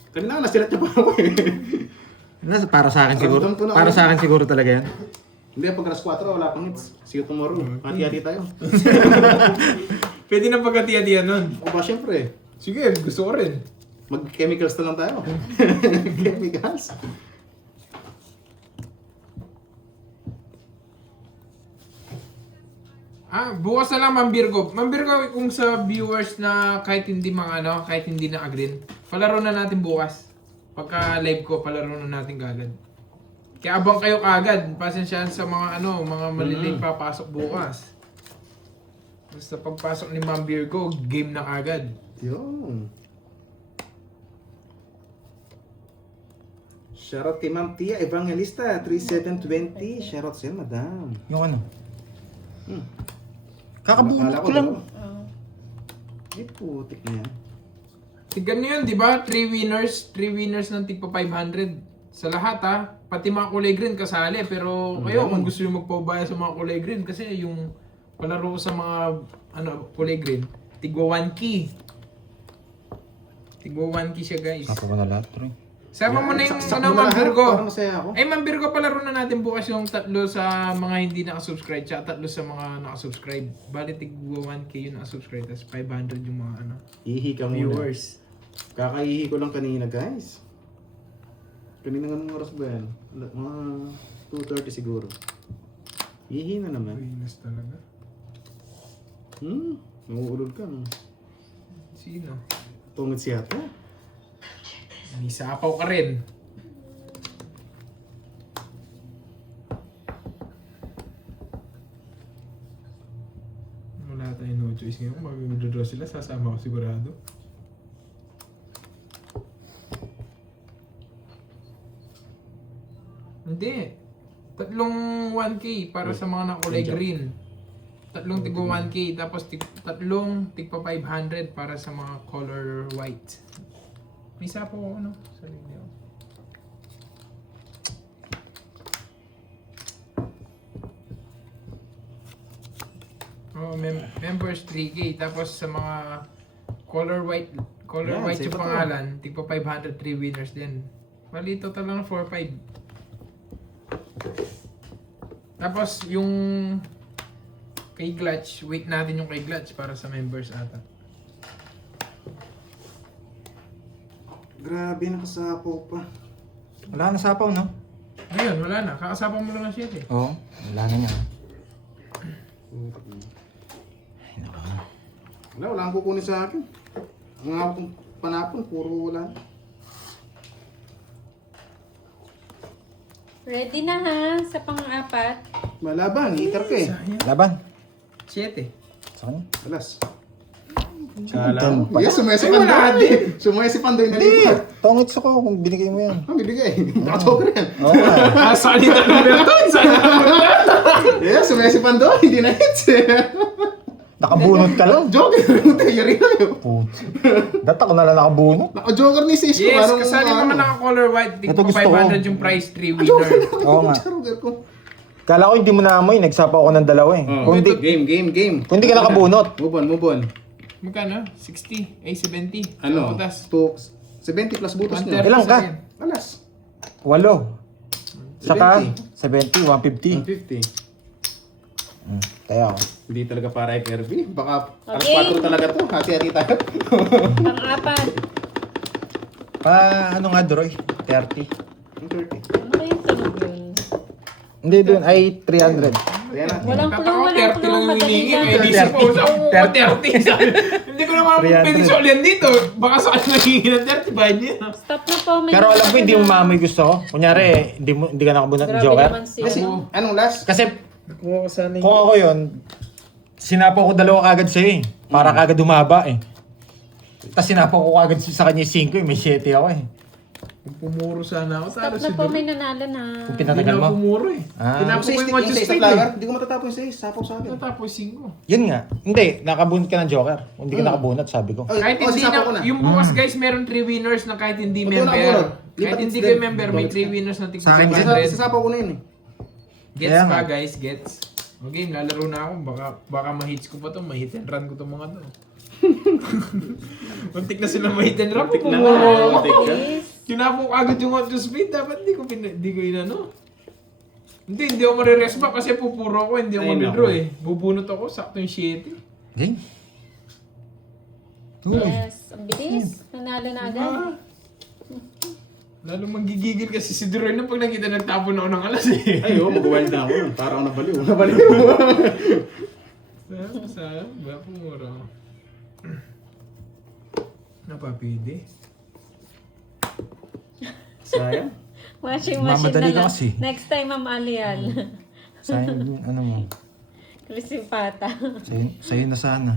Kanina nga nasilat niya pa ako eh. Para sa akin siguro. Ramdam ko na Para ako. sa akin siguro talaga yan. Hindi, pag alas 4 wala pang hits. See you tomorrow. Hati-hati tayo. Pwede na pagkatiya-tiya nun. O ba, syempre. Sige, gusto ko rin. Mag-chemicals na lang tayo. Chemicals. Bukas na lang Ma'am Virgo. Ma'am Virgo, kung sa viewers na kahit hindi kahit hindi na agree, palaro na natin bukas. Pagka live ko, palaro na natin kagad. Kaya abang kayo kagad. Pasensyahan sa mga mga malilate papasok bukas. Basta pagpasok ni Ma'am Virgo, game na kagad. Yun. Shoutout kay Ma'am Tia Evangelista, 3720. Shoutout sa'yo, madam. Yung ano? Hmm. Kakabunot Akala ko lang. Oh. Ay, putik na yan. Tignan nyo yun, di ba? 3 winners ng tigpa 500. Sa lahat pati mga kulay green kasali. Pero kayo, kung gusto nyo magpabaya sa mga kulay green, kasi yung palaro sa mga kulay green, tigwa 1 key. Tigwa 1 key siya, guys. Ako na lahat, bro. Sama mo na yung Saksak mo na Ma'am lahat, Virgo. para masaya ako. Ay, Ma'am Virgo, palaro na natin bukas yung tatlo sa mga hindi nakasubscribe, tsaka tatlo sa mga nakasubscribe. Bali, tigwa 1k yung nakasubscribe, tapos 500 yung mga Ihi ka muna. viewers. Kakaihi ko lang kanina, guys. Kanina nga nung oras ba yan? Mga 2:30 siguro. Ihi na naman. Winners talaga. Nauulol ka. No? Sino? Tungit siya ata. May sapaw ka rin. Wala no choice ngayon. Mag-draw sila, sasama ko sigurado. Hindi. Tatlong 1K para sa mga nakulay green. Tatlong tigwa 1K, tapos tatlong tigpa 500 para sa mga color white. May isa po ano? Sorry, hindi ako. Oh, members 3K, tapos sa mga color white Yan, yung safe pa to. pangalan, tigpa 500, 3 winners din. Bali total lang 4-5. Tapos yung kay Glutch, wait natin yung kay Glutch para sa members ata. Grabe, nakasapaw pa. Wala na sapaw, no? Ayun, wala na. Kakasapang mo lang ng 7 eh. Oo, wala na niya. Wala akong kukunin sa akin. Ang nga akong panapon, puro wala. Ready na ha, sa pang-apat. Malaban, hitar ka eh. Laban. 7. Sa kanya. Alas. Kala mo. Yes, sumaya si Ay, wala Pandoy. din. Sumaya si Pandoy na lipat. Tongits ako kung binigay mo yan. Ang bibigay. Nakajoker yan. Oo nga. Saan yung number doon? Saan Yes, sumaya si Pandoy. Hindi na hits eh. Nakabunot ka lang. Joker. Yari na yun. Putz. Data ko na lang nakabunot. Naka-joker ni Sis ko. Yes, kasali naman naka-color white. Ito Tigpa gusto ko. 500 yung prize 3 winner. Oo nga. Joker ko. Kala ko hindi mo naamoy, nagsapaw ako ng dalawa eh. Kung hindi, Game. kung hindi ka nakabunot. Move on. Magkano? 60? Ay, 70. Ano? Butas. 70 plus butas 130 nyo. Ilang ka? sa akin. Alas. 8. Saka 70, 150. 150. Kaya ako. Hindi talaga para FRB. Baka alas Okay. 4 talaga to. Hati-hati tayo. Pang-apat. Ano nga, Droy? 30. Ang 30. Ano kayong tunog yun? Hindi doon, ay 300. Ayan na. Walang Tataka kulong, ko, walang 30 lang kulong, yung madali hinihingi. lang. Eh, di suppose ako 30. Hindi ko naman 300. pwede sa ulian dito. Baka sa kanya nanghihingi ng 30 ba niya? Stop na po. May Pero alam ko hindi mo na. maamoy gusto ko. Kunyari, hindi ka nakabunot ng Grabe Joker. naman si Kasi, ano. anong last? Kasi Nakuha ko sana kung ako yun, sinapaw ko dalawa kagad sa'yo eh. Para kagad humaba eh. Tapos sinapaw ko kagad sa kanya yung 5 eh. May 7 ako eh. Pumuro sana ako. Stop Talo na si po. Duro. May nanalo na. Kung Hindi pinatagal na mo. pumuro eh. Ah. Tinapos ko yung Yung match sa speed flower, eh. hindi ko matatapon yung 6. Sapaw sa akin. Natapos 5. Yun nga. Hindi, nakabunot ka ng Joker. Kung hindi ka nakabunot, sabi ko. Ay, Kahit hindi sapaw ko na, yung bukas guys, meron 3 winners na kahit hindi Ito na ako, member. Lipat Kahit hindi din. kayo member, may Lipat 3 din. winners na tigpa Sa akin, 500. Sasapaw ko na yun eh. Gets Kaya pa nga. guys, gets. Okay, lalaro na ako. Baka ma-hits ko pa to. Ma-hit and run ko to mga to. Muntik na sila ma-hit and run. Muntik na Pumuro nga. ako. Muntik ka. Tinapok agad yung auto speed. Dapat di ko inano. Hindi ako mariresk back kasi pupuro ako. Hindi ako Ay, mag-draw naku. eh. Bubunot ako. Sakto yung 7. Game. Yes. Ang bilis. Nanalo na agad. Ah. Lalo manggigigil kasi si Droy na pag nakita nagtapon ako ng alas eh. Ay, oh, mag-wild na ako. Para ako nabaliw. Nabaliw. Saan? Ba? Pumura ako. Napapili. Sayang. Washing machine Mamadali na ka lang. kasi. Next time, Ma'am Alian. Sayang, ano mo. Chrissy Pata. Sa'yo na sana.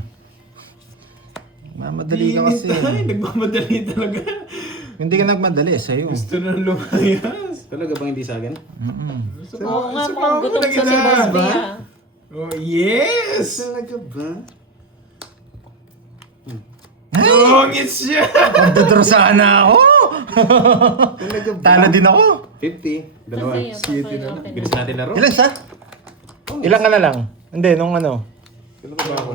Mamadali ka kasi. Ay, nagmamadali talaga. Hindi ka nagmadali, sa'yo. Gusto na lumayas. Talaga bang hindi sa akin? Oo nga, mukhang gutom sa si Basti ah. Oh, yes! Talaga ba? Dongit siya! Magdodraw sana ako! Talaga ba? Talo din ako. 50. Dalawa. Sa'yo, City na. open Bilis natin laro. Ilan sa? Ilan ka na lang? Hindi, nung ano. Kailan ka ba ako?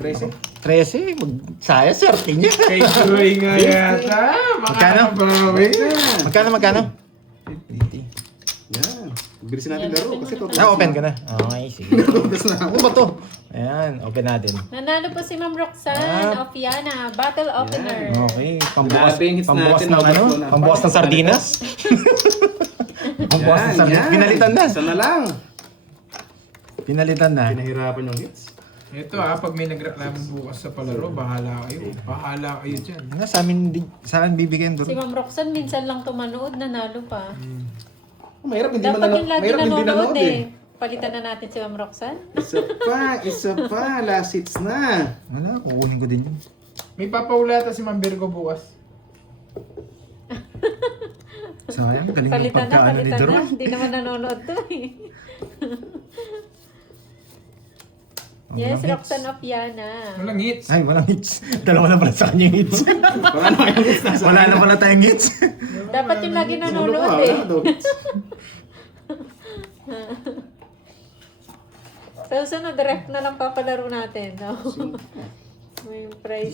13? 13, saya, swerte niya. Kay Droy nga yata. Magkano? Makakabawi. Magkano? 50. Yan. Bilis natin laro. Kasi to. Open ka na. Okay, sige. Tapos na ako. Ano ba to? Ayan, open natin. Nanalo po si Ma'am Roxanne of Yana. Battle opener. Okay, pambukas, Grabe yung hits pambukas natin, ng ano? overflow na. Pambukas ng sardinas? Pambukas ng sardinas. Pinalitan na. Isa na lang. Pinalitan na. Pinahirapan yung hits. Ito pag may nagreklamo bukas sa palaro, bahala kayo. Bahala kayo dyan. Ano, sa amin bibigyan Si doon. Ma'am Roxanne minsan lang tumanood, nanalo pa. Mahirap hindi Dapat man yung lagi mahirap hindi nanonood nanood eh. Palitan na natin si Ma'am Roxanne. Isa pa. Last hits na. Wala, kukunin ko din yun. May papaulata si Ma'am Virgo bukas. Sayang, galing yung Palitan na, pagkaano ni palitan na. Doron. Hindi naman nanonood to eh. Yes, Walang hits. Roxanne Opiana. Walang hits. Ay, walang hits. Dalawa na pala sa kanya yung hits. Wala na kayong hits na sa Wala na pala tayong hits. Dapat yung lagi Solo nanonood ka, eh. wala daw hits. Sa sunod, ref na lang papalaro natin. No? May prize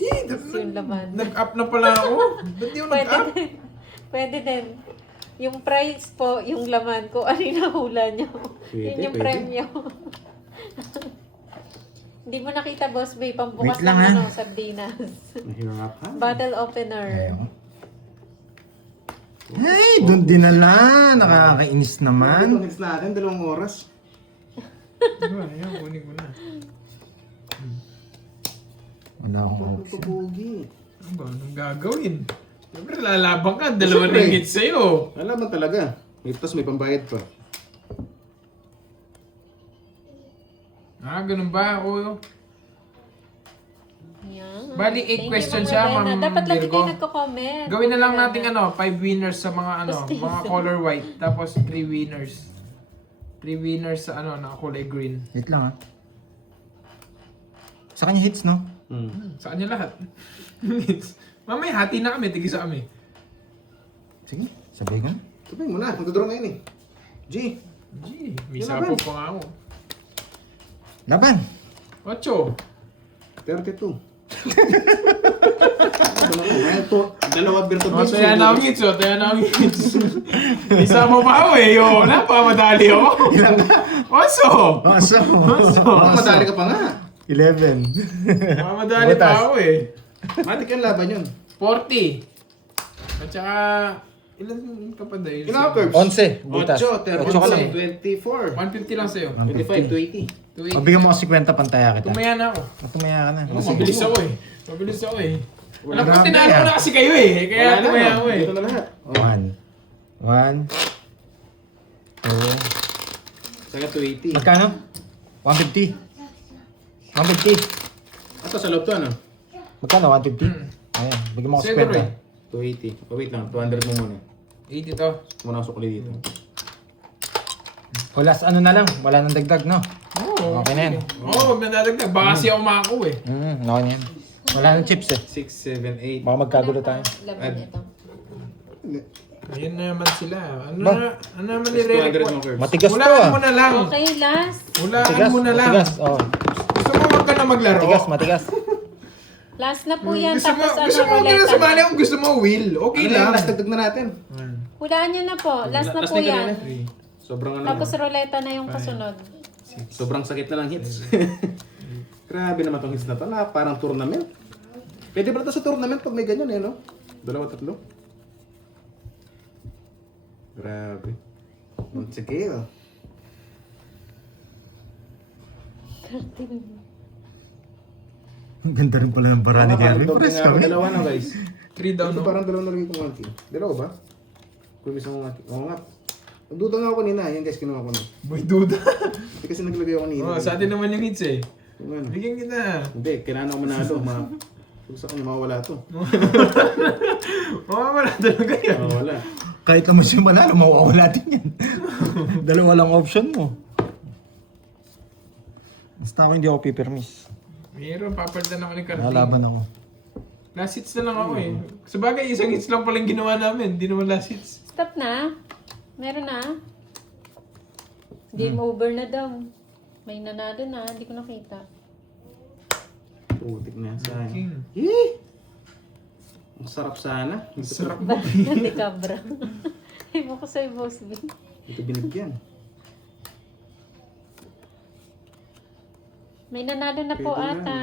yung laman. Nag-up na pala ako. Ba't di ako Pwede nag-up? din. Pwede din. Yung prize po, yung laman ko, ano yung nahula nyo? Pwede, Yun yung pwede. premyo. Hindi mo nakita, Boss Bay, pambukas Wait lang, ng ha? sardinas. Mahirap ha. Bottle opener. Ay, doon dinala. Nakakainis Ano naman. itong hits natin? 2 oras. Diba, ayan, kunin ko na. Wala akong Ito option. pogi. Ano ba? Anong gagawin? Siyempre, lalaban ka. 2 na Siyempre. hits sa'yo. Alam mo talaga. Tapos may pambayad pa. Ah, ganun ba? Oo. Yan. Bali, 8 Thank you, questions Ma'am siya, Rowena. Ma'am Dapat lagi Virgo. kayo nagko-comment. Gawin na lang Ma'am natin Rowena. 5 winners sa mga mga color white. Tapos 3 winners. 3 winners sa nakakulay green. Wait lang ha. Sa kanya hits, no? Sa kanya lahat. Hits. Mamaya, hati na kami. Tigisa kami. Sige, sabay ko na. Sabihin mo na. Magdodraw na yun eh. G. Gee, may Yun sapo naman. pa nga ako. Laban! 8. 32. Dalawa Berto Oh, taya na ang hits, taya na ang hits. Isa mo pa ako eh. Wala pa, madali ako. Ilang na? Oso! Oso! Madali ka pa nga. 11. Madali Butas. pa ako eh. Matik yung laban yun. 40. At saka, ilan ka pa dahil? Ilan ka, Curbs? 11. Butas. 8, 8 ka lang. 24. 150 lang sa'yo. 25, 20. 280. Pabigyan mo ako 50 pantaya kita. Tumaya na ako. Tumaya ka na. Mabilis ako eh. Mabilis ako eh. Wala Alam ko, grabe tinalo ko yan. na kasi kayo eh. Kaya Wala na, tumaya no? ako eh. Dito na lahat. 1. 2. Saka 280. Magkano? 150. 150. Ito sa loob to ano? Magkano? 150? Ayan, bigyan mo ako Sa'yo, Roy. 50. 280. Oh, wait lang. 200 mo muna. 80 to. Muna ako sukli dito. O last ano na lang, wala nang dagdag, no? Oo. Okay na yan. Oo, wag na dadagdag. Baka kasi ako mako eh. Okay na yan. Wala nang chips eh. 6, 7, 8. Baka magkagulo tayo. Laman ito. Ayun na naman sila. Ba? Ano naman 200 mo, nire-report? Curbs. Matigas to Hulaan ah. mo na lang. Okay, last. Hulaan Matigas, mo na lang. matigas. Oh. Gusto mo wag ka na maglaro? Matigas. Last na po yan. Gusto mo, Tapos gusto mo ruleta na sumali kung gusto mo, Will. Okay Ano lang. lang, last dagdag na natin. Hulaan nyo na po. Last na Last po na yan. ganun Sobrang ano. Tapos ruleta na yung kasunod. Sobrang sakit na lang hits. Grabe naman tong hits na to. Na parang tournament. Pwede ba ito sa tournament pag may ganyan eh, no? 2, 3. Grabe. Sige, oh. Ang ganda rin pala ng bara ni Parang Gary. doble Pares nga ako. kami. Dalawa na, guys. 3 down, Ito no? parang dalawa na rin itong monkey. Dalawa ba? Kung isang monkey. Oo nga. Nagduda nga ako kanina. Yan guys, kinuha ko na. Boy, duda. Hindi kasi naglagay ako kanina. Oh, sa atin naman yung hits eh. Yung ano. Bigyan kita. Hindi, kailangan ako manalo. Gusto ko mawala to. Mawawala talaga yan. Mawala. Kahit naman siya manalo, mawawala din yan. Dalawa lang option mo. Basta ako hindi ako pipirmis. Mayroon, papalitan ako ng karting. Lalaban ako. Last hits na lang ako eh. Sa bagay, isang hits lang palang ginawa namin. Hindi naman last hits. Stop na. Meron na. Game over na daw. May nanalo na. Hindi ko nakita. Putik na sayang. King. Ang sarap sana. Sarap. Hindi kabra. Ay mo ko sa'yo, Boss B. Ito binigyan. May nanalo na po Pwede na. ata.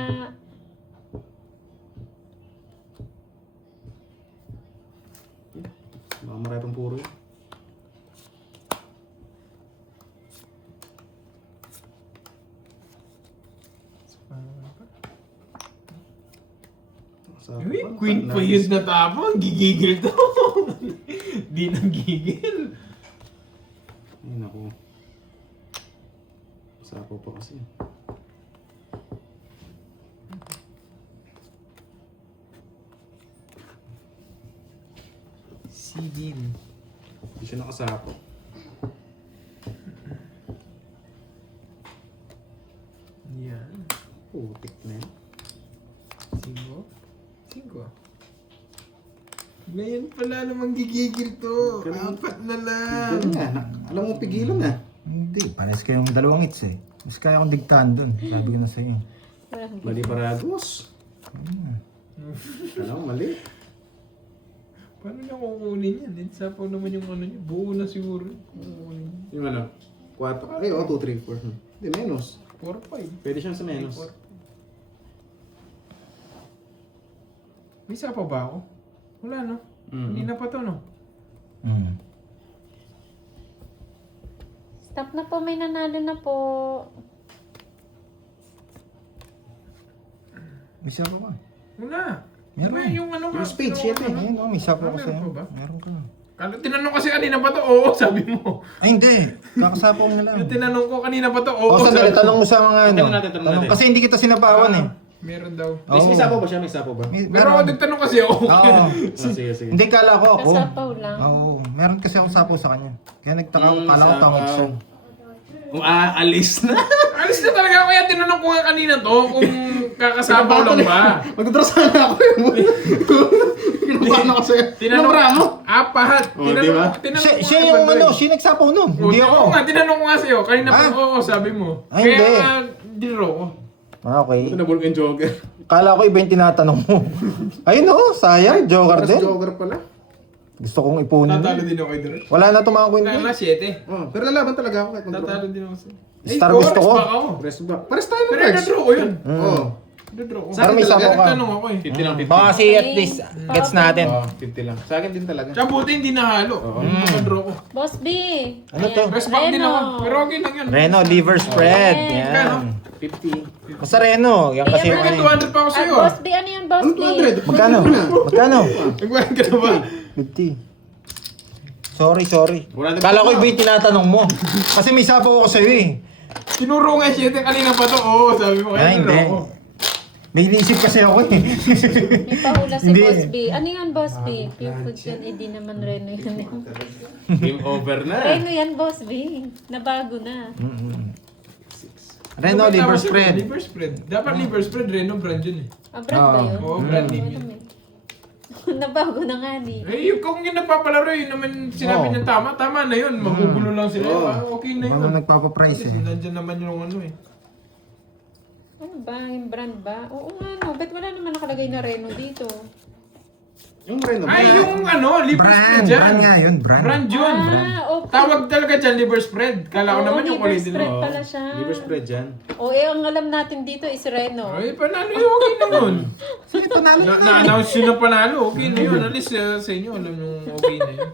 Baka maratong puro yun. Sarap Uy, pa. queen pa yun na tapon. Gigigil to. Di nang gigil. Ay, naku. Sapo pa kasi. Sidin. Hindi siya nakasapo. Yan. Putik na yan. 5. Ngayon pala namang gigigil to. Ganun. 4 na lang. Ganun nga. Alam mo pigilan na. Hindi, pares kayong dalawang hits eh. Mas kaya akong digtaan dun. Sabi ko na sa'yo. Mali paragos. Ano, mali. Paano niya kukunin yan? Sapaw naman yung ano niya. Buo na siguro. Kukunin. Yung ano? 4. Ay, 2, 3, 4. Hindi, menos. 4-5. Pwede siyang sa menos. May sapaw ba ako? Wala no? Kanina pa to no? Stop na po, may nanalo na po. May sapo ka. Wala. Meron. Diba yung ano ka? Yung speech, yung yan eh. ano? Ayun oh, may sapo ko Meron sa'yo. pa ba? Meron ka. Tinanong kasi kanina pa to, oo, sabi mo. Ay hindi, kakasapo ko na lang. Yung tinanong ko kanina pa to, oo, O sandali, sabi tanong mo sa mga ano. Tanong natin, tanong natin. Kasi hindi kita sinabawan eh. Meron daw. May sapo ba siya? May sapo ba? Pero ako nagtanong kasi ako. Oo. Sige, sige. Hindi, kala ko ako. Kasapaw lang. Oo, meron kasi akong sapo sa kanya. Kaya nagtaka ko, kala ko tangos siya. Kung aalis na. Alis na talaga ako yan. Tinanong ko nga kanina to kung kakasabaw lang ba. Magdodros sana ako yun. Kinupahan ako sa'yo. Ilang ramo? 4. Oh, di ba? Siya yung ano, siya nagsapaw nun. Hindi ako. Oo nga, tinanong ko nga sa'yo. Kanina pa, Ah? oo, sabi mo. Ay, Kaya hindi. nga, dinro ko. Okay. Ito na bulk and jogger. Kala ko iba yung tinatanong mo. Ayun oh, sayang, joker Tapos din. jogger pala. Gusto kong ipunin. Tatalo din ako kay Dre. Wala na tumama ko Kaya hindi. nga, 7. Oh, pero lalaban talaga ako kahit mag-draw. Tatalo din ako sa'yo. Star gusto ko. Back ako. Rest back. Pares tayo ng Pero cards. na-draw ko yun. Oo. Na-draw ko. Sa akin Pero may talaga, sapo ka. Nagtanong ako eh. 50 lang, 50. Baka kasi at least gets natin. Oo, 50 lang. Sa akin din talaga. Tsaka buti hindi nahalo. Naka-draw ko. Boss B. Ano to? Press back din Reno. ako. Pero okay lang yan. Reno, liver spread. Okay. Yan. 50. Basta Reno, yan kasi yung May ano. 200 pa ako Ah, sa'yo. Boss B, ano yun, Boss Ano B? 200? Magkano? Magkano? Nagbayad ka na ba? 50. Sorry. Wala na- Kala ko iba yung tinatanong mo. Kasi may sapo ako sa'yo eh. Tinuro nga 7 kanina pa to. Oo, sabi mo. Ay, hindi. nagdraw ko. May inisip kasi ako eh. May pahula si Hindi. Boss B. Ano yan, Boss B? Pure food yan. Eh, di naman Reno yan. Game over na. Reno yan, Boss B. Nabago na. Reno, Ano ba liver tawag sa'yo? spread. Liver spread. Dapat liver spread, Reno brand yun eh. Ah, brand ba yun? Oo, brand Hindi name ko yun. alam eh. Nabago na nga di. Eh, kung yung nagpapalaro, yun naman sinabi Oo. niya tama na yun. Magugulo lang sila. Oo. Ah, okay na yun. Baka nagpapaprice Kasi eh. nandyan naman yung ano eh. Ano ba? Yung brand ba? Oo nga no. Ba't wala naman nakalagay na Reno dito? Yung Reno. Ay, yung ano, liver spread Brand, dyan. brand nga yun, brand. Brand yun. Ah, okay. Tawag talaga dyan, liver spread. Kala ko Oo, naman yung liver ulit spread nila. pala siya. Liver spread dyan. O eh, ang alam natin dito is Reno. Ay, panalo yun, okay na yun. Sige, panalo na. Na-announce yun na panalo, okay na yun. At least sa inyo, alam nyo okay na yun.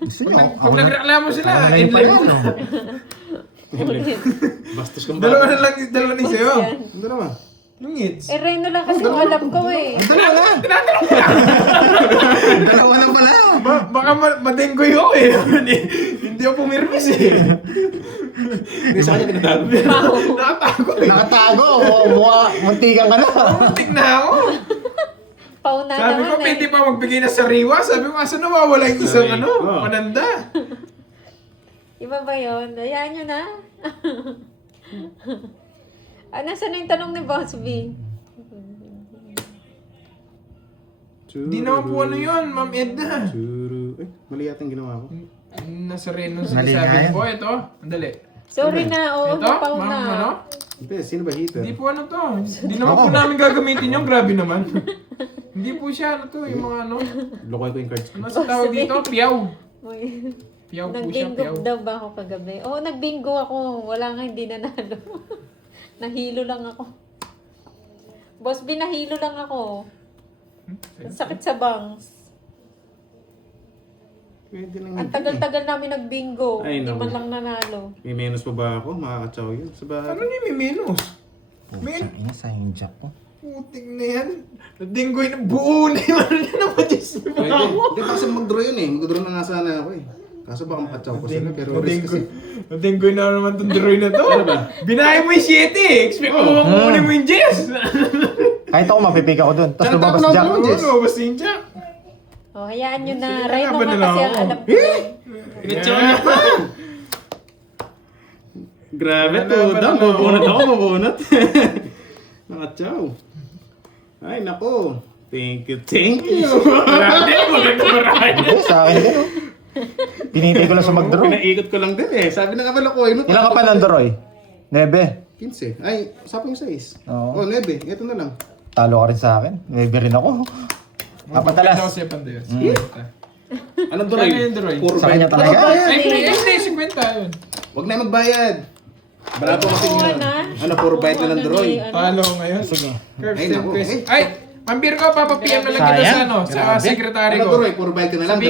Gusto nyo? Pag nagreklamo sila, Ako na yung end live panalo. Ulit. Bastos kang Dalawa bata. na lang, dalawa ni sa'yo. Yan. Ano naman? Yung hits. Eh, Reno lang kasi yung alam ko eh. Dalawa na. Tinatanong ko lang. Dalawa na pala. Baka madenggoy ako eh. Hindi ako pumirmis eh. Hindi sa kanya tinatago. Nakatago eh. Nakatago. Muntikan ka na. Pumatik na ako. Pauna Sabi ko, naman pwede eh. pa magbigay na sariwa. Sabi ko, asa nawawala yung isang Sabi ano, ko. pananda. Iba ba yun? Hayaan nyo na. Ah, nasa na yung tanong ni Boss B? Hindi naman po ano yun, Ma'am Edna. Churu. Eh, mali yata yung ginawa ko. Nasa Reno Mali sinasabi nga yan. ko. Ito, andali. Sorry na, oo, Ito, napauna. ma'am, ano? Hindi, sino ba hitter? Hindi po ano to. Hindi naman po namin gagamitin yung grabe naman. Hindi po siya ano to, yung mga ano. Lokoy ko yung cards ko. Ano sa tawag dito? Piyaw. Uy, Piyaw po siya, Nag-bingo piyaw. daw ba ako kagabi? Oo, nag-bingo ako. Wala nga, hindi nanalo. Nahilo lang ako. Boss B, nahilo lang ako. Ang sakit sa bangs. Pwede lang Ang yun. tagal-tagal namin nag-bingo. Ay, Hindi naku. man lang nanalo. May menos pa ba ako? Makakatsaw yun. Sa ba? Ano ni may minus? Puta, ina, sayang yung jack ko. Putik na yan. Nadinggoy na buo na yung ano na naman. Diyos mo Pwede. ako. Hindi pa kasi mag-draw yun eh. Mag-draw na nga sana ako eh. Kaso baka makatsaw ko sila, pero risk kasi. Natinggoy na naman itong Duroy na to. Binahay mo yung 7 eh. Expect mo bang kukunin mo yung Jess? Kahit ako mapipika ko dun. Tapos Tsaka lumabas tapos Jack. na ako, Jess. Oo, basta yung Jack. Oh, hayaan nyo na. Sige, Rhino laban nga na lang kasi ang ako. alam ko. Pinatsaw niya pa. Grabe Wala to, pa dam. na ako. Mabunot ako, mabunot. Nakatsaw. Ay, nako. Thank you, thank you. Grabe, maganda marami. Eh, sa akin din. oh. Pinitay ko lang sa mag-draw. Pinaikot ko lang din eh. Sabi ng abala ko, Ilan ka pa ng Roy? 9. 15. Ay, usapin yung 6. Oo. Oh, 9. Ito na lang. Talo ka rin sa akin. 9 rin ako. Apat Magpapita alas. ko sa Pandeyos. Anong Ano yung Duroy? Puro Sa kanya bayad. talaga? Ano bayad? Ay, hindi, 50 yun. Huwag na magbayad. Barato kasi Oo, yun. na. Ano, puro bayad na ng Droy. Palo ngayon. Sige. Curve Ay, step naku. quiz. Ay, pambir ko, papapiyan na lang kita sa ano, sa Grabe. sekretary Ano, ko. Droy, puro bayad ka na lang.